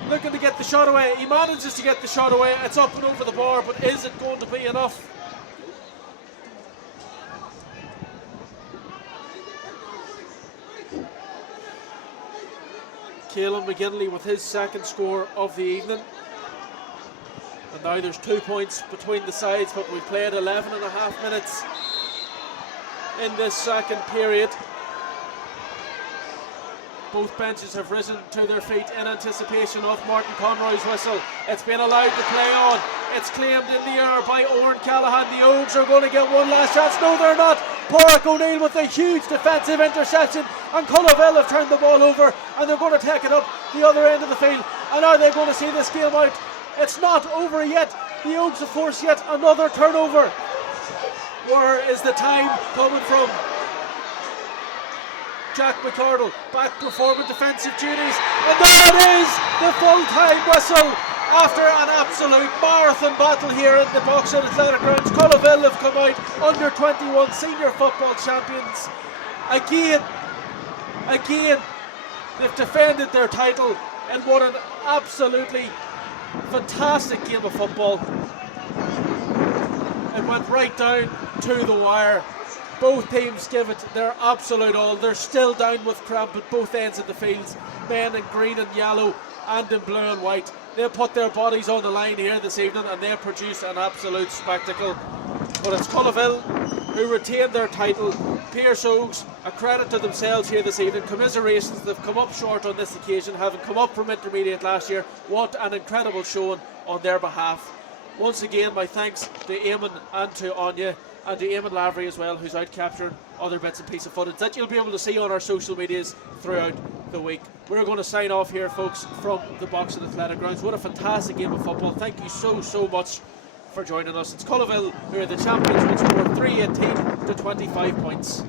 looking to get the shot away. He manages to get the shot away. It's up and over the bar, but is it going to be enough? Keelan McGinley with his second score of the evening. And now there's 2 points between the sides, but we've played 11 and a half minutes in this second period. Both benches have risen to their feet in anticipation of Martin Conroy's whistle. It's been allowed to play on. It's claimed in the air by Oren Callahan. The Oaks are going to get one last chance. No, they're not. Porrick O'Neill with a huge defensive interception, and Culloville have turned the ball over and they're going to take it up the other end of the field. And are they going to see this game out? It's not over yet. The Oaks have forced yet another turnover. Where is the time coming from? Jack McCardle back performing defensive duties, and there it is, the full-time whistle after an absolute marathon battle here in the Boxing Athletic Grounds. Culloville have come out under 21 senior football champions. Again, they've defended their title and won an absolutely fantastic game of football. It went right down to the wire. Both teams give it their absolute all. They're still down with cramp at both ends of the fields. Men in green and yellow and in blue and white. They put their bodies on the line here this evening and they produce an absolute spectacle. But it's Culloville who retained their title. Pearse Oaks, a credit to themselves here this evening. Commiserations, they've come up short on this occasion, having come up from intermediate last year. What an incredible showing on their behalf. Once again, my thanks to Eamon and to Anya, and to Eamon Lavery as well, who's out capturing other bits and pieces of footage that you'll be able to see on our social medias throughout the week. We're going to sign off here, folks, from the Boxing Athletic Grounds. What a fantastic game of football. Thank you so much for joining us. It's Culloville who are the champions, which scored 318 to 25 points.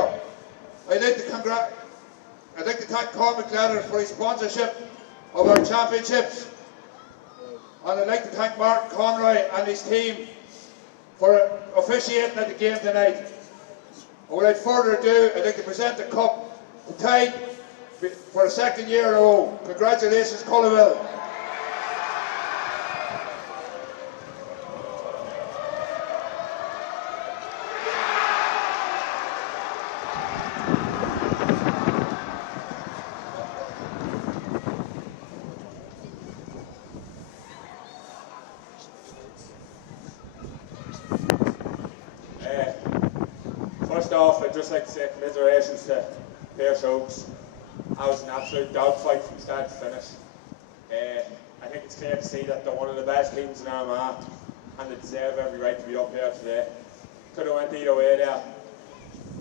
I'd like to thank Cormac McLaren for his sponsorship of our championships. And I'd like to thank Martin Conroy and his team for officiating at the game tonight. And without further ado, I'd like to present the cup to Tide for the second year in a row. Congratulations, Culloville. First off, I'd just like to say commiserations to Pearse. I was an absolute dogfight from start to finish. I think it's clear to see that they're one of the best teams in Armagh and they deserve every right to be up here today. Could have went either way there,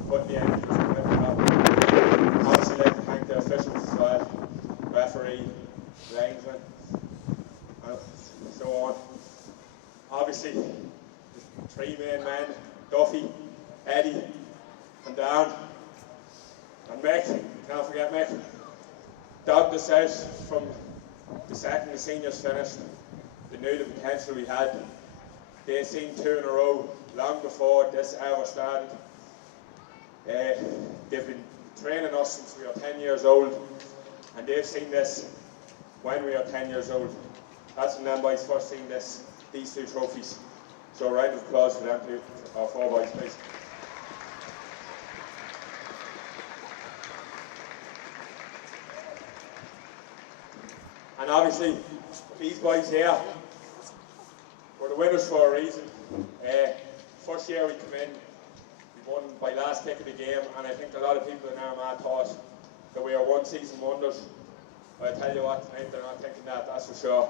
but in the end, it was a win for them. Obviously, I'd like to thank the officials as well, referee, linesman, and so on. Obviously, the three main men, Duffy, Eddie, and Dan, and Mick, can't forget Mick, dogged us out from the second the seniors finished. They knew the potential we had. They seen 2 in a row long before this ever started. They've been training us since we were 10 years old, and they've seen this when we were 10 years old. That's when them boys first seen these 2 trophies. So a round of applause for them too, our 4 boys, please. And obviously, these boys here were the winners for a reason. First year we come in, we won by last kick of the game, and I think a lot of people in Armagh thought that we were one-season wonders. But I tell you what, tonight they're not thinking that, that's for sure.